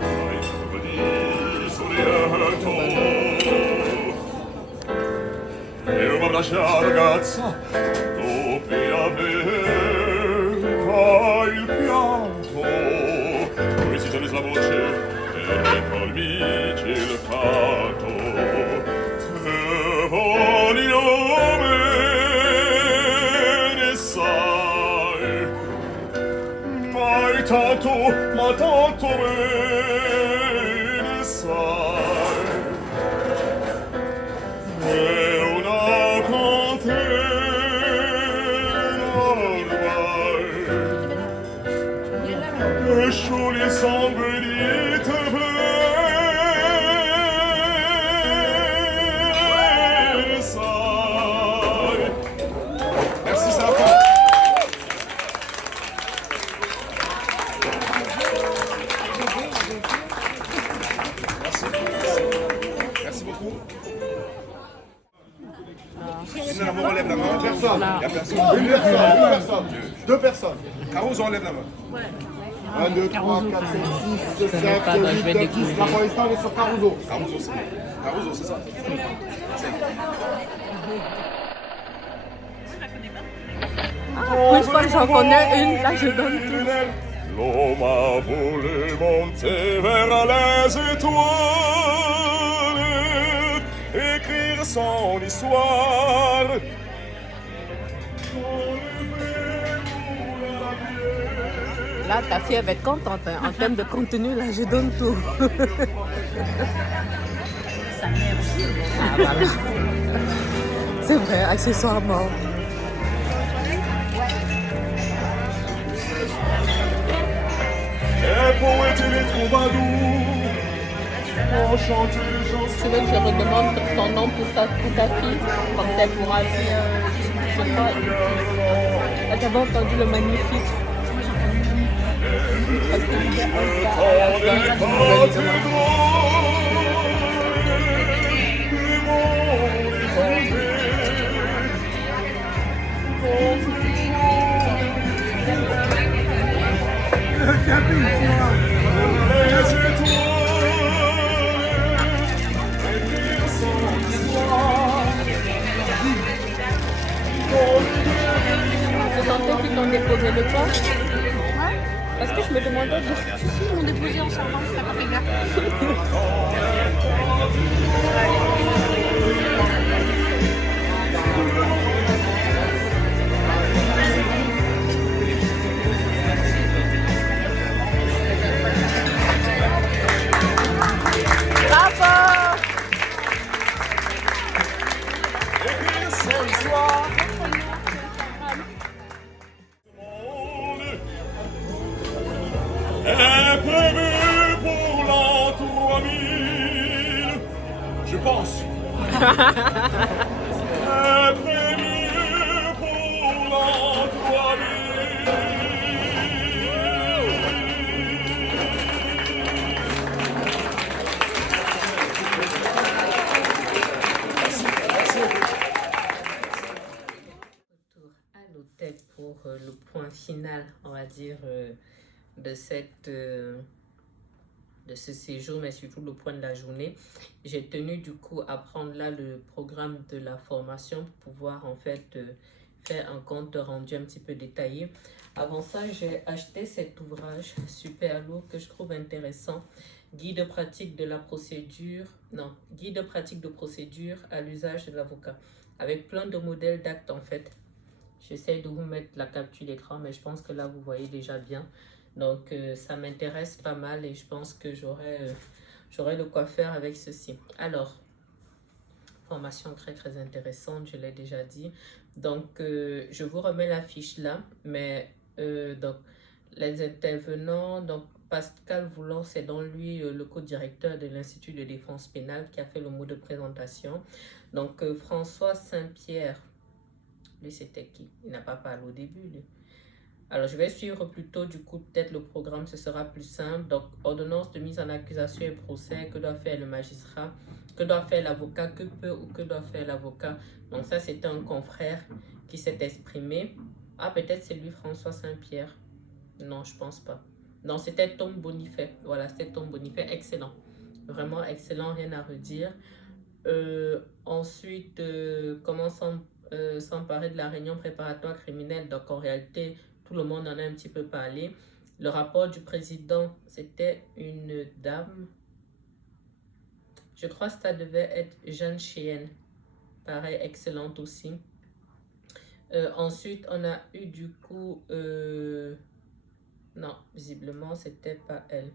ai giovani soleato. E una braccia ragazza, dopo aveva il pianto, poi si tenne la voce e colmici il canto. Te voglio bene, sai, ma tanto bene, sai. È una catena ormai, e scioglie sangue di te bene, sai. Merci, Safran. Merci beaucoup. Non, on relève la main. Personne. Il y a personne. Une personne. Deux personnes. Caruso, enlève la main. 1, 2, 3, 4, 5, 6, 7, 8, 9, 10. Là, pour l'instant, on est sur Caruso. Caruso, c'est ça. Une fois que j'en connais une, là je donne tout. L'homme a voulu monter vers les étoiles, écrire son histoire. Là, ta fille va être contente. Hein. En termes de contenu, là, je donne tout. Ah, voilà. C'est vrai, accessoirement. Les poètes et les troubadours ont chanté les chansons. Tu veux que je redemande ton nom pour ta fille, comme ça elle pourra dire, je sais pas. Elle avait entendu le magnifique. Parce que je disais, ont déposé le poids? Ouais. Parce que je me demandais... Ils m'ont déposé en sortant, je t'ai pas fait gaffe. Bravo! Est prévu pour l'an 3000, je pense. Est prévu pour l'an 3000. Retour à l'hôtel pour le point final, on va dire, de ce séjour, mais surtout le point de la journée. J'ai tenu du coup à prendre là le programme de la formation pour pouvoir en fait faire un compte rendu un petit peu détaillé. Avant ça, j'ai acheté cet ouvrage super lourd que je trouve intéressant. Guide pratique de la procédure, non, guide pratique de procédure à l'usage de l'avocat, avec plein de modèles d'actes en fait. J'essaie de vous mettre la capture d'écran, mais je pense que là vous voyez déjà bien. Donc ça m'intéresse pas mal et je pense que j'aurai de quoi faire avec ceci. Alors, formation très intéressante, je l'ai déjà dit. Donc je vous remets la fiche là, mais donc les intervenants, donc Pascal Voulant, c'est dans lui le co-directeur de l'Institut de défense pénale qui a fait le mot de présentation. Donc François Saint-Pierre, lui c'était qui? Il n'a pas parlé au début lui. Alors, je vais suivre plutôt, du coup, peut-être le programme, ce sera plus simple. Donc, ordonnance de mise en accusation et procès, que doit faire le magistrat, que doit faire l'avocat, que peut ou que doit faire l'avocat. Donc, ça, c'était un confrère qui s'est exprimé. Ah, peut-être c'est lui, François Saint-Pierre. Non, je pense pas. Non, c'était Tom Bonifay. Voilà, c'était Tom Bonifay. Excellent. Vraiment excellent, rien à redire. Ensuite, comment s'emparer de la réunion préparatoire criminelle. Donc, en réalité, tout le monde en a un petit peu parlé. Le rapport du président, c'était une dame. Je crois que ça devait être Jeanne Cheyenne. Pareil, excellente aussi. Ensuite, on a eu du coup... non, visiblement, c'était pas elle.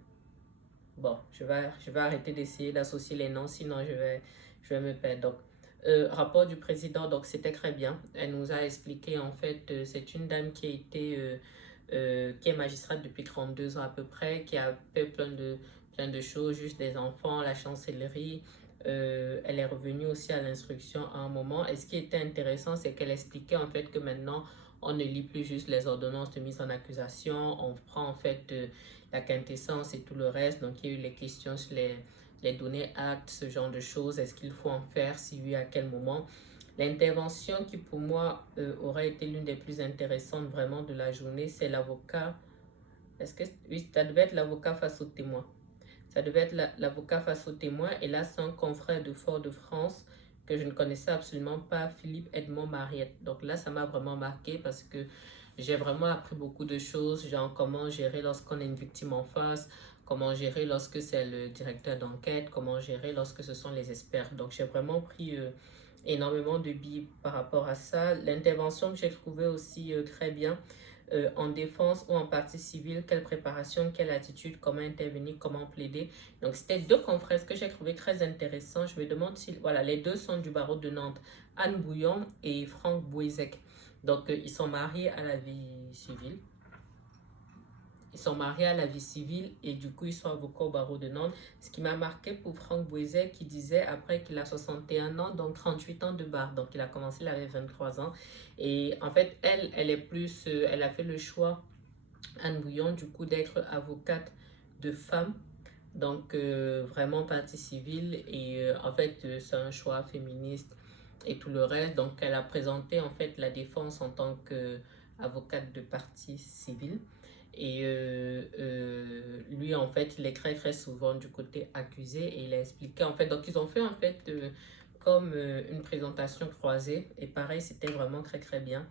Bon, je vais arrêter d'essayer d'associer les noms, sinon je vais me perdre. Donc, rapport du président, donc c'était très bien. Elle nous a expliqué, en fait, c'est une dame qui a été, qui est magistrate depuis 32 ans à peu près, qui a fait plein de choses, juste des enfants, la chancellerie. Elle est revenue aussi à l'instruction à un moment. Et ce qui était intéressant, c'est qu'elle expliquait en fait que maintenant, on ne lit plus juste les ordonnances de mise en accusation, on prend en fait la quintessence et tout le reste. Donc, il y a eu les questions sur les données actes, ce genre de choses. Est-ce qu'il faut en faire? Si oui, à quel moment? L'intervention qui, pour moi, aurait été l'une des plus intéressantes vraiment de la journée, c'est l'avocat. Est-ce que oui, ça devait être l'avocat face au témoin. Ça devait être l'avocat face au témoin. Et là, c'est un confrère de Fort-de-France que je ne connaissais absolument pas, Philippe Edmond Mariette. Donc là, ça m'a vraiment marqué parce que j'ai vraiment appris beaucoup de choses, genre comment gérer lorsqu'on a une victime en face, comment gérer lorsque c'est le directeur d'enquête, comment gérer lorsque ce sont les experts. Donc j'ai vraiment pris énormément de billes par rapport à ça. L'intervention que j'ai trouvée aussi très bien, en défense ou en partie civile, quelle préparation, quelle attitude, comment intervenir, comment plaider. Donc c'était deux confrères que j'ai trouvé très intéressants. Je me demande si, voilà, les deux sont du barreau de Nantes, Anne Bouillon et Franck Bouézec. Donc ils sont mariés à la vie civile. Ils sont mariés à la vie civile et du coup, ils sont avocats au barreau de Nantes. Ce qui m'a marqué pour Franck Bouézec, qui disait après qu'il a 61 ans, donc 38 ans de barre. Donc, il a commencé, il avait 23 ans. Et en fait, elle est plus, elle a fait le choix, Anne Bouillon, du coup, d'être avocate de femme. Donc, vraiment partie civile. Et en fait, c'est un choix féministe et tout le reste. Donc, elle a présenté en fait la défense en tant qu'avocate de partie civile. Et lui, en fait, il est très souvent du côté accusé et il a expliqué, en fait, donc ils ont fait, en fait, comme une présentation croisée et pareil, c'était vraiment très bien.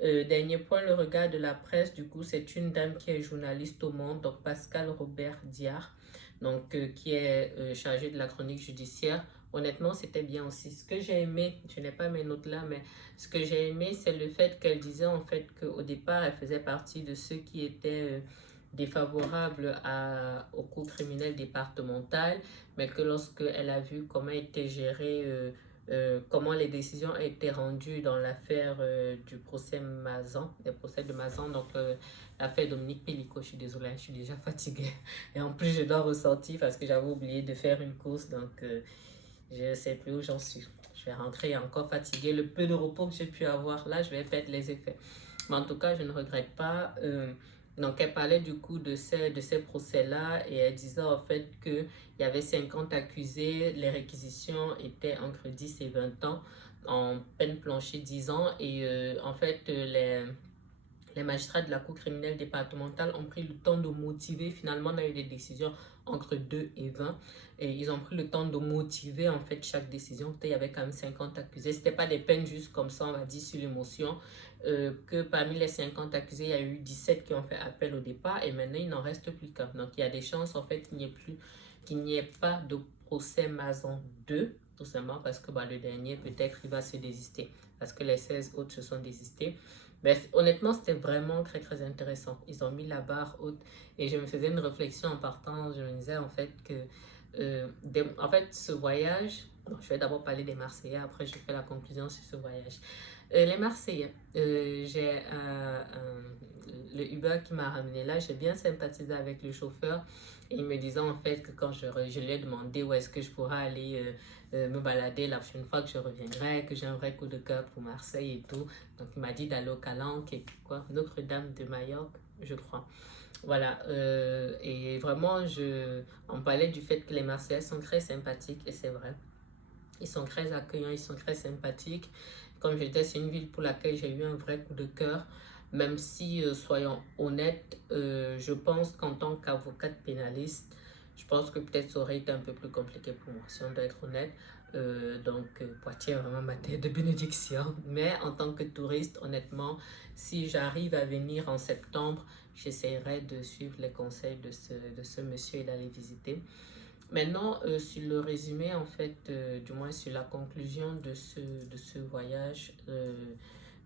Dernier point, le regard de la presse. Du coup, c'est une dame qui est journaliste au Monde, donc Pascal Robert Diard, donc qui est chargée de la chronique judiciaire. Honnêtement, c'était bien aussi. Ce que j'ai aimé, je n'ai pas mes notes là, mais ce que j'ai aimé, c'est le fait qu'elle disait en fait qu'au départ, elle faisait partie de ceux qui étaient défavorables au cours criminel départemental, mais que lorsqu'elle a vu comment était géré comment les décisions ont été rendues dans l'affaire du procès Mazan, des procès de Mazan, donc l'affaire Dominique Pélico, je suis désolée, je suis déjà fatiguée. Et en plus, je dois ressortir parce que j'avais oublié de faire une course, donc je ne sais plus où j'en suis. Je vais rentrer encore fatiguée. Le peu de repos que j'ai pu avoir là, je vais perdre les effets. Mais en tout cas, je ne regrette pas. Donc, elle parlait du coup de ces procès-là et elle disait en fait qu'il y avait 50 accusés, les réquisitions étaient entre 10 et 20 ans, en peine planchée 10 ans. Et en fait, les magistrats de la Cour criminelle départementale ont pris le temps de motiver. Finalement, on a eu des décisions entre 2 et 20. Et ils ont pris le temps de motiver en fait chaque décision. Il y avait quand même 50 accusés. Ce n'était pas des peines juste comme ça, on va dire, sur l'émotion. Que parmi les 50 accusés, il y a eu 17 qui ont fait appel au départ. Et maintenant, il n'en reste plus qu'un. Donc, il y a des chances en fait qu'il n'y ait pas de procès Mazan 2. Tout simplement parce que le dernier, peut-être, il va se désister. Parce que les 16 autres se sont désistés. Mais honnêtement, c'était vraiment très, très intéressant. Ils ont mis la barre haute. Et je me faisais une réflexion en partant. Je me disais en fait que en fait, ce voyage, je vais d'abord parler des Marseillais, après je fais la conclusion sur ce voyage. Les Marseillais, j'ai le Uber qui m'a ramené là, j'ai bien sympathisé avec le chauffeur. Et il me disait en fait que quand je lui ai demandé où est-ce que je pourrais aller me balader la prochaine fois que je reviendrai, que j'ai un vrai coup de cœur pour Marseille et tout. Donc il m'a dit d'aller au Calanque et quoi, Notre-Dame de Majorque, je crois. Voilà, et vraiment, on parlait du fait que les Marseillais sont très sympathiques, et c'est vrai. Ils sont très accueillants, ils sont très sympathiques. Comme je disais, c'est une ville pour laquelle j'ai eu un vrai coup de cœur. Même si, soyons honnêtes, je pense qu'en tant qu'avocate pénaliste, je pense que peut-être ça aurait été un peu plus compliqué pour moi, si on doit être honnête. Poitiers est vraiment ma terre de bénédiction. Mais en tant que touriste, honnêtement, si j'arrive à venir en septembre, j'essaierai de suivre les conseils de ce monsieur et d'aller visiter. Maintenant, sur le résumé, en fait, du moins sur la conclusion de ce voyage,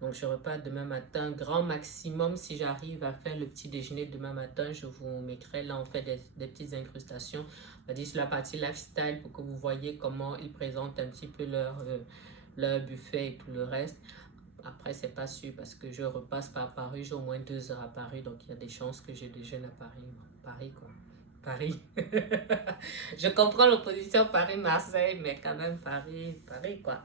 donc je repars demain matin, grand maximum, si j'arrive à faire le petit déjeuner demain matin, je vous mettrai là en fait des petites incrustations, on va dire sur la partie lifestyle pour que vous voyez comment ils présentent un petit peu leur buffet et tout le reste. Après, c'est pas sûr parce que je repasse par Paris, j'ai au moins 2 heures à Paris, donc il y a des chances que je déjeune à Paris. Paris, quoi. Paris. Je comprends l'opposition Paris-Marseille, mais quand même Paris, quoi.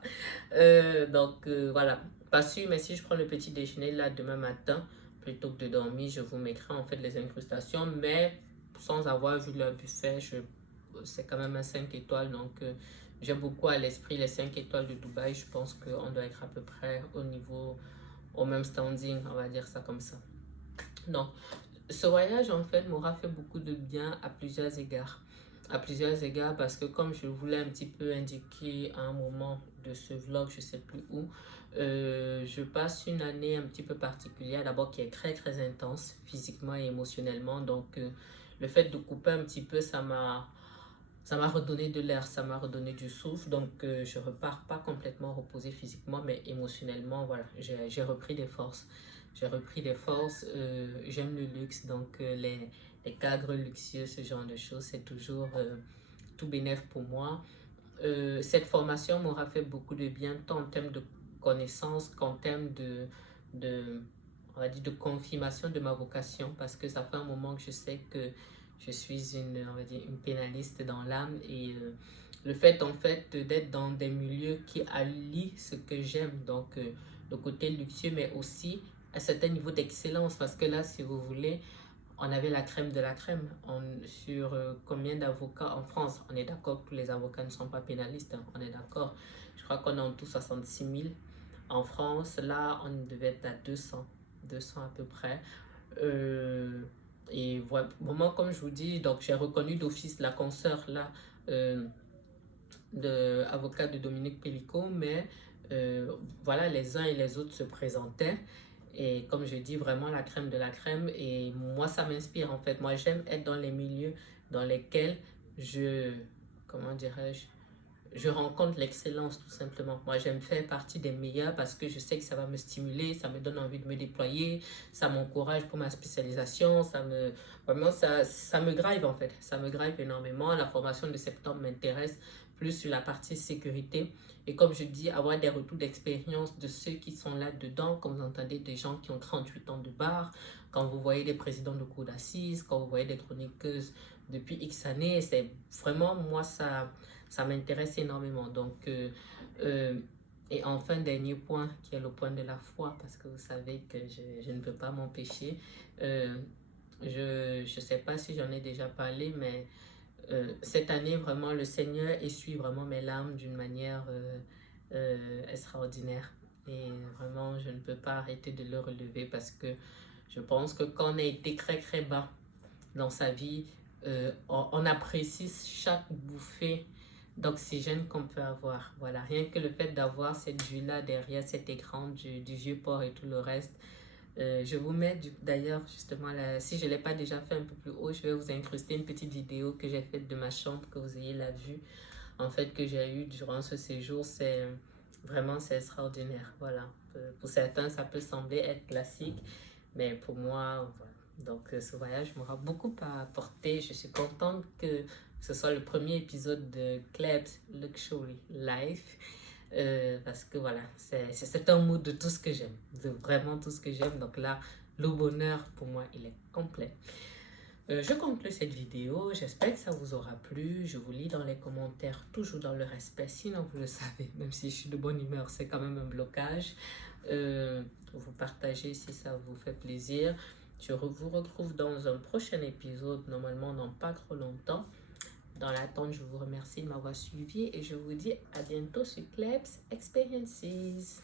Voilà. Pas sûr, mais si je prends le petit déjeuner là demain matin, plutôt que de dormir, je vous mettrai en fait les incrustations, mais sans avoir vu leur buffet, c'est quand même un 5 étoiles, donc j'ai beaucoup à l'esprit les 5 étoiles de Dubaï. Je pense qu'on doit être à peu près au même standing, on va dire ça comme ça. Donc, ce voyage, en fait, m'aura fait beaucoup de bien à plusieurs égards. À plusieurs égards, parce que comme je voulais un petit peu indiquer à un moment de ce vlog, je ne sais plus où, je passe une année un petit peu particulière, d'abord qui est très très intense, physiquement et émotionnellement. Donc, le fait de couper un petit peu, ça m'a redonné de l'air, ça m'a redonné du souffle. Donc, je repars pas complètement reposée physiquement, mais émotionnellement, voilà, j'ai repris des forces. J'aime le luxe, donc les cadres luxueux, ce genre de choses, c'est toujours tout bénef pour moi. Cette formation m'aura fait beaucoup de bien, tant en termes de connaissances qu'en termes on va dire, de confirmation de ma vocation, parce que ça fait un moment que je sais que je suis on va dire, une pénaliste dans l'âme, et le fait en fait d'être dans des milieux qui allient ce que j'aime, donc le côté luxueux, mais aussi un certain niveau d'excellence, parce que là, si vous voulez, on avait la crème de la crème. Sur combien d'avocats en France, on est d'accord que tous les avocats ne sont pas pénalistes, hein, on est d'accord. Je crois qu'on est en tout 66 000 en France. Là, on devait être à 200 à peu près. Et voilà, vraiment, comme je vous dis, donc j'ai reconnu d'office la consoeur là, de avocat de Dominique Pélico, mais voilà, les uns et les autres se présentaient. Et comme je dis, vraiment la crème de la crème. Et moi, ça m'inspire en fait. Moi, j'aime être dans les milieux dans lesquels comment dirais-je, je rencontre l'excellence tout simplement. Moi, j'aime faire partie des meilleurs parce que je sais que ça va me stimuler, ça me donne envie de me déployer, ça m'encourage pour ma spécialisation, vraiment, ça me drive en fait. Ça me drive énormément. La formation de septembre m'intéresse plus sur la partie sécurité. Et comme je dis, avoir des retours d'expérience de ceux qui sont là-dedans, quand vous entendez des gens qui ont 38 ans de bar, quand vous voyez des présidents de cour d'assises, quand vous voyez des chroniqueuses depuis X années, c'est vraiment, moi, ça m'intéresse énormément. Donc, et enfin, dernier point, qui est le point de la foi, parce que vous savez que je ne peux pas m'empêcher. Je ne sais pas si j'en ai déjà parlé, mais cette année, vraiment, le Seigneur essuie vraiment mes larmes d'une manière extraordinaire. Et vraiment, je ne peux pas arrêter de le relever parce que je pense que quand on a été très, très bas dans sa vie, on apprécie chaque bouffée d'oxygène qu'on peut avoir. Voilà, rien que le fait d'avoir cette vue-là derrière cet écran du Vieux-Port et tout le reste. Je vous mets d'ailleurs justement là, si je ne l'ai pas déjà fait un peu plus haut, je vais vous incruster une petite vidéo que j'ai faite de ma chambre, que vous ayez la vue en fait que j'ai eue durant ce séjour. C'est extraordinaire. Voilà, pour certains ça peut sembler être classique, mais pour moi, voilà. Donc ce voyage m'aura beaucoup apporté. Je suis contente que ce soit le premier épisode de Klebs Luxury Life. Parce que voilà, c'est un mood de tout ce que j'aime, de vraiment tout ce que j'aime. Donc là, le bonheur pour moi, il est complet. Je conclue cette vidéo, j'espère que ça vous aura plu. Je vous lis dans les commentaires, toujours dans le respect, sinon vous le savez, même si je suis de bonne humeur, c'est quand même un blocage. Vous partagez si ça vous fait plaisir. Je vous retrouve dans un prochain épisode, normalement dans pas trop longtemps. Dans l'attente, je vous remercie de m'avoir suivi et je vous dis à bientôt sur Klebs Experiences.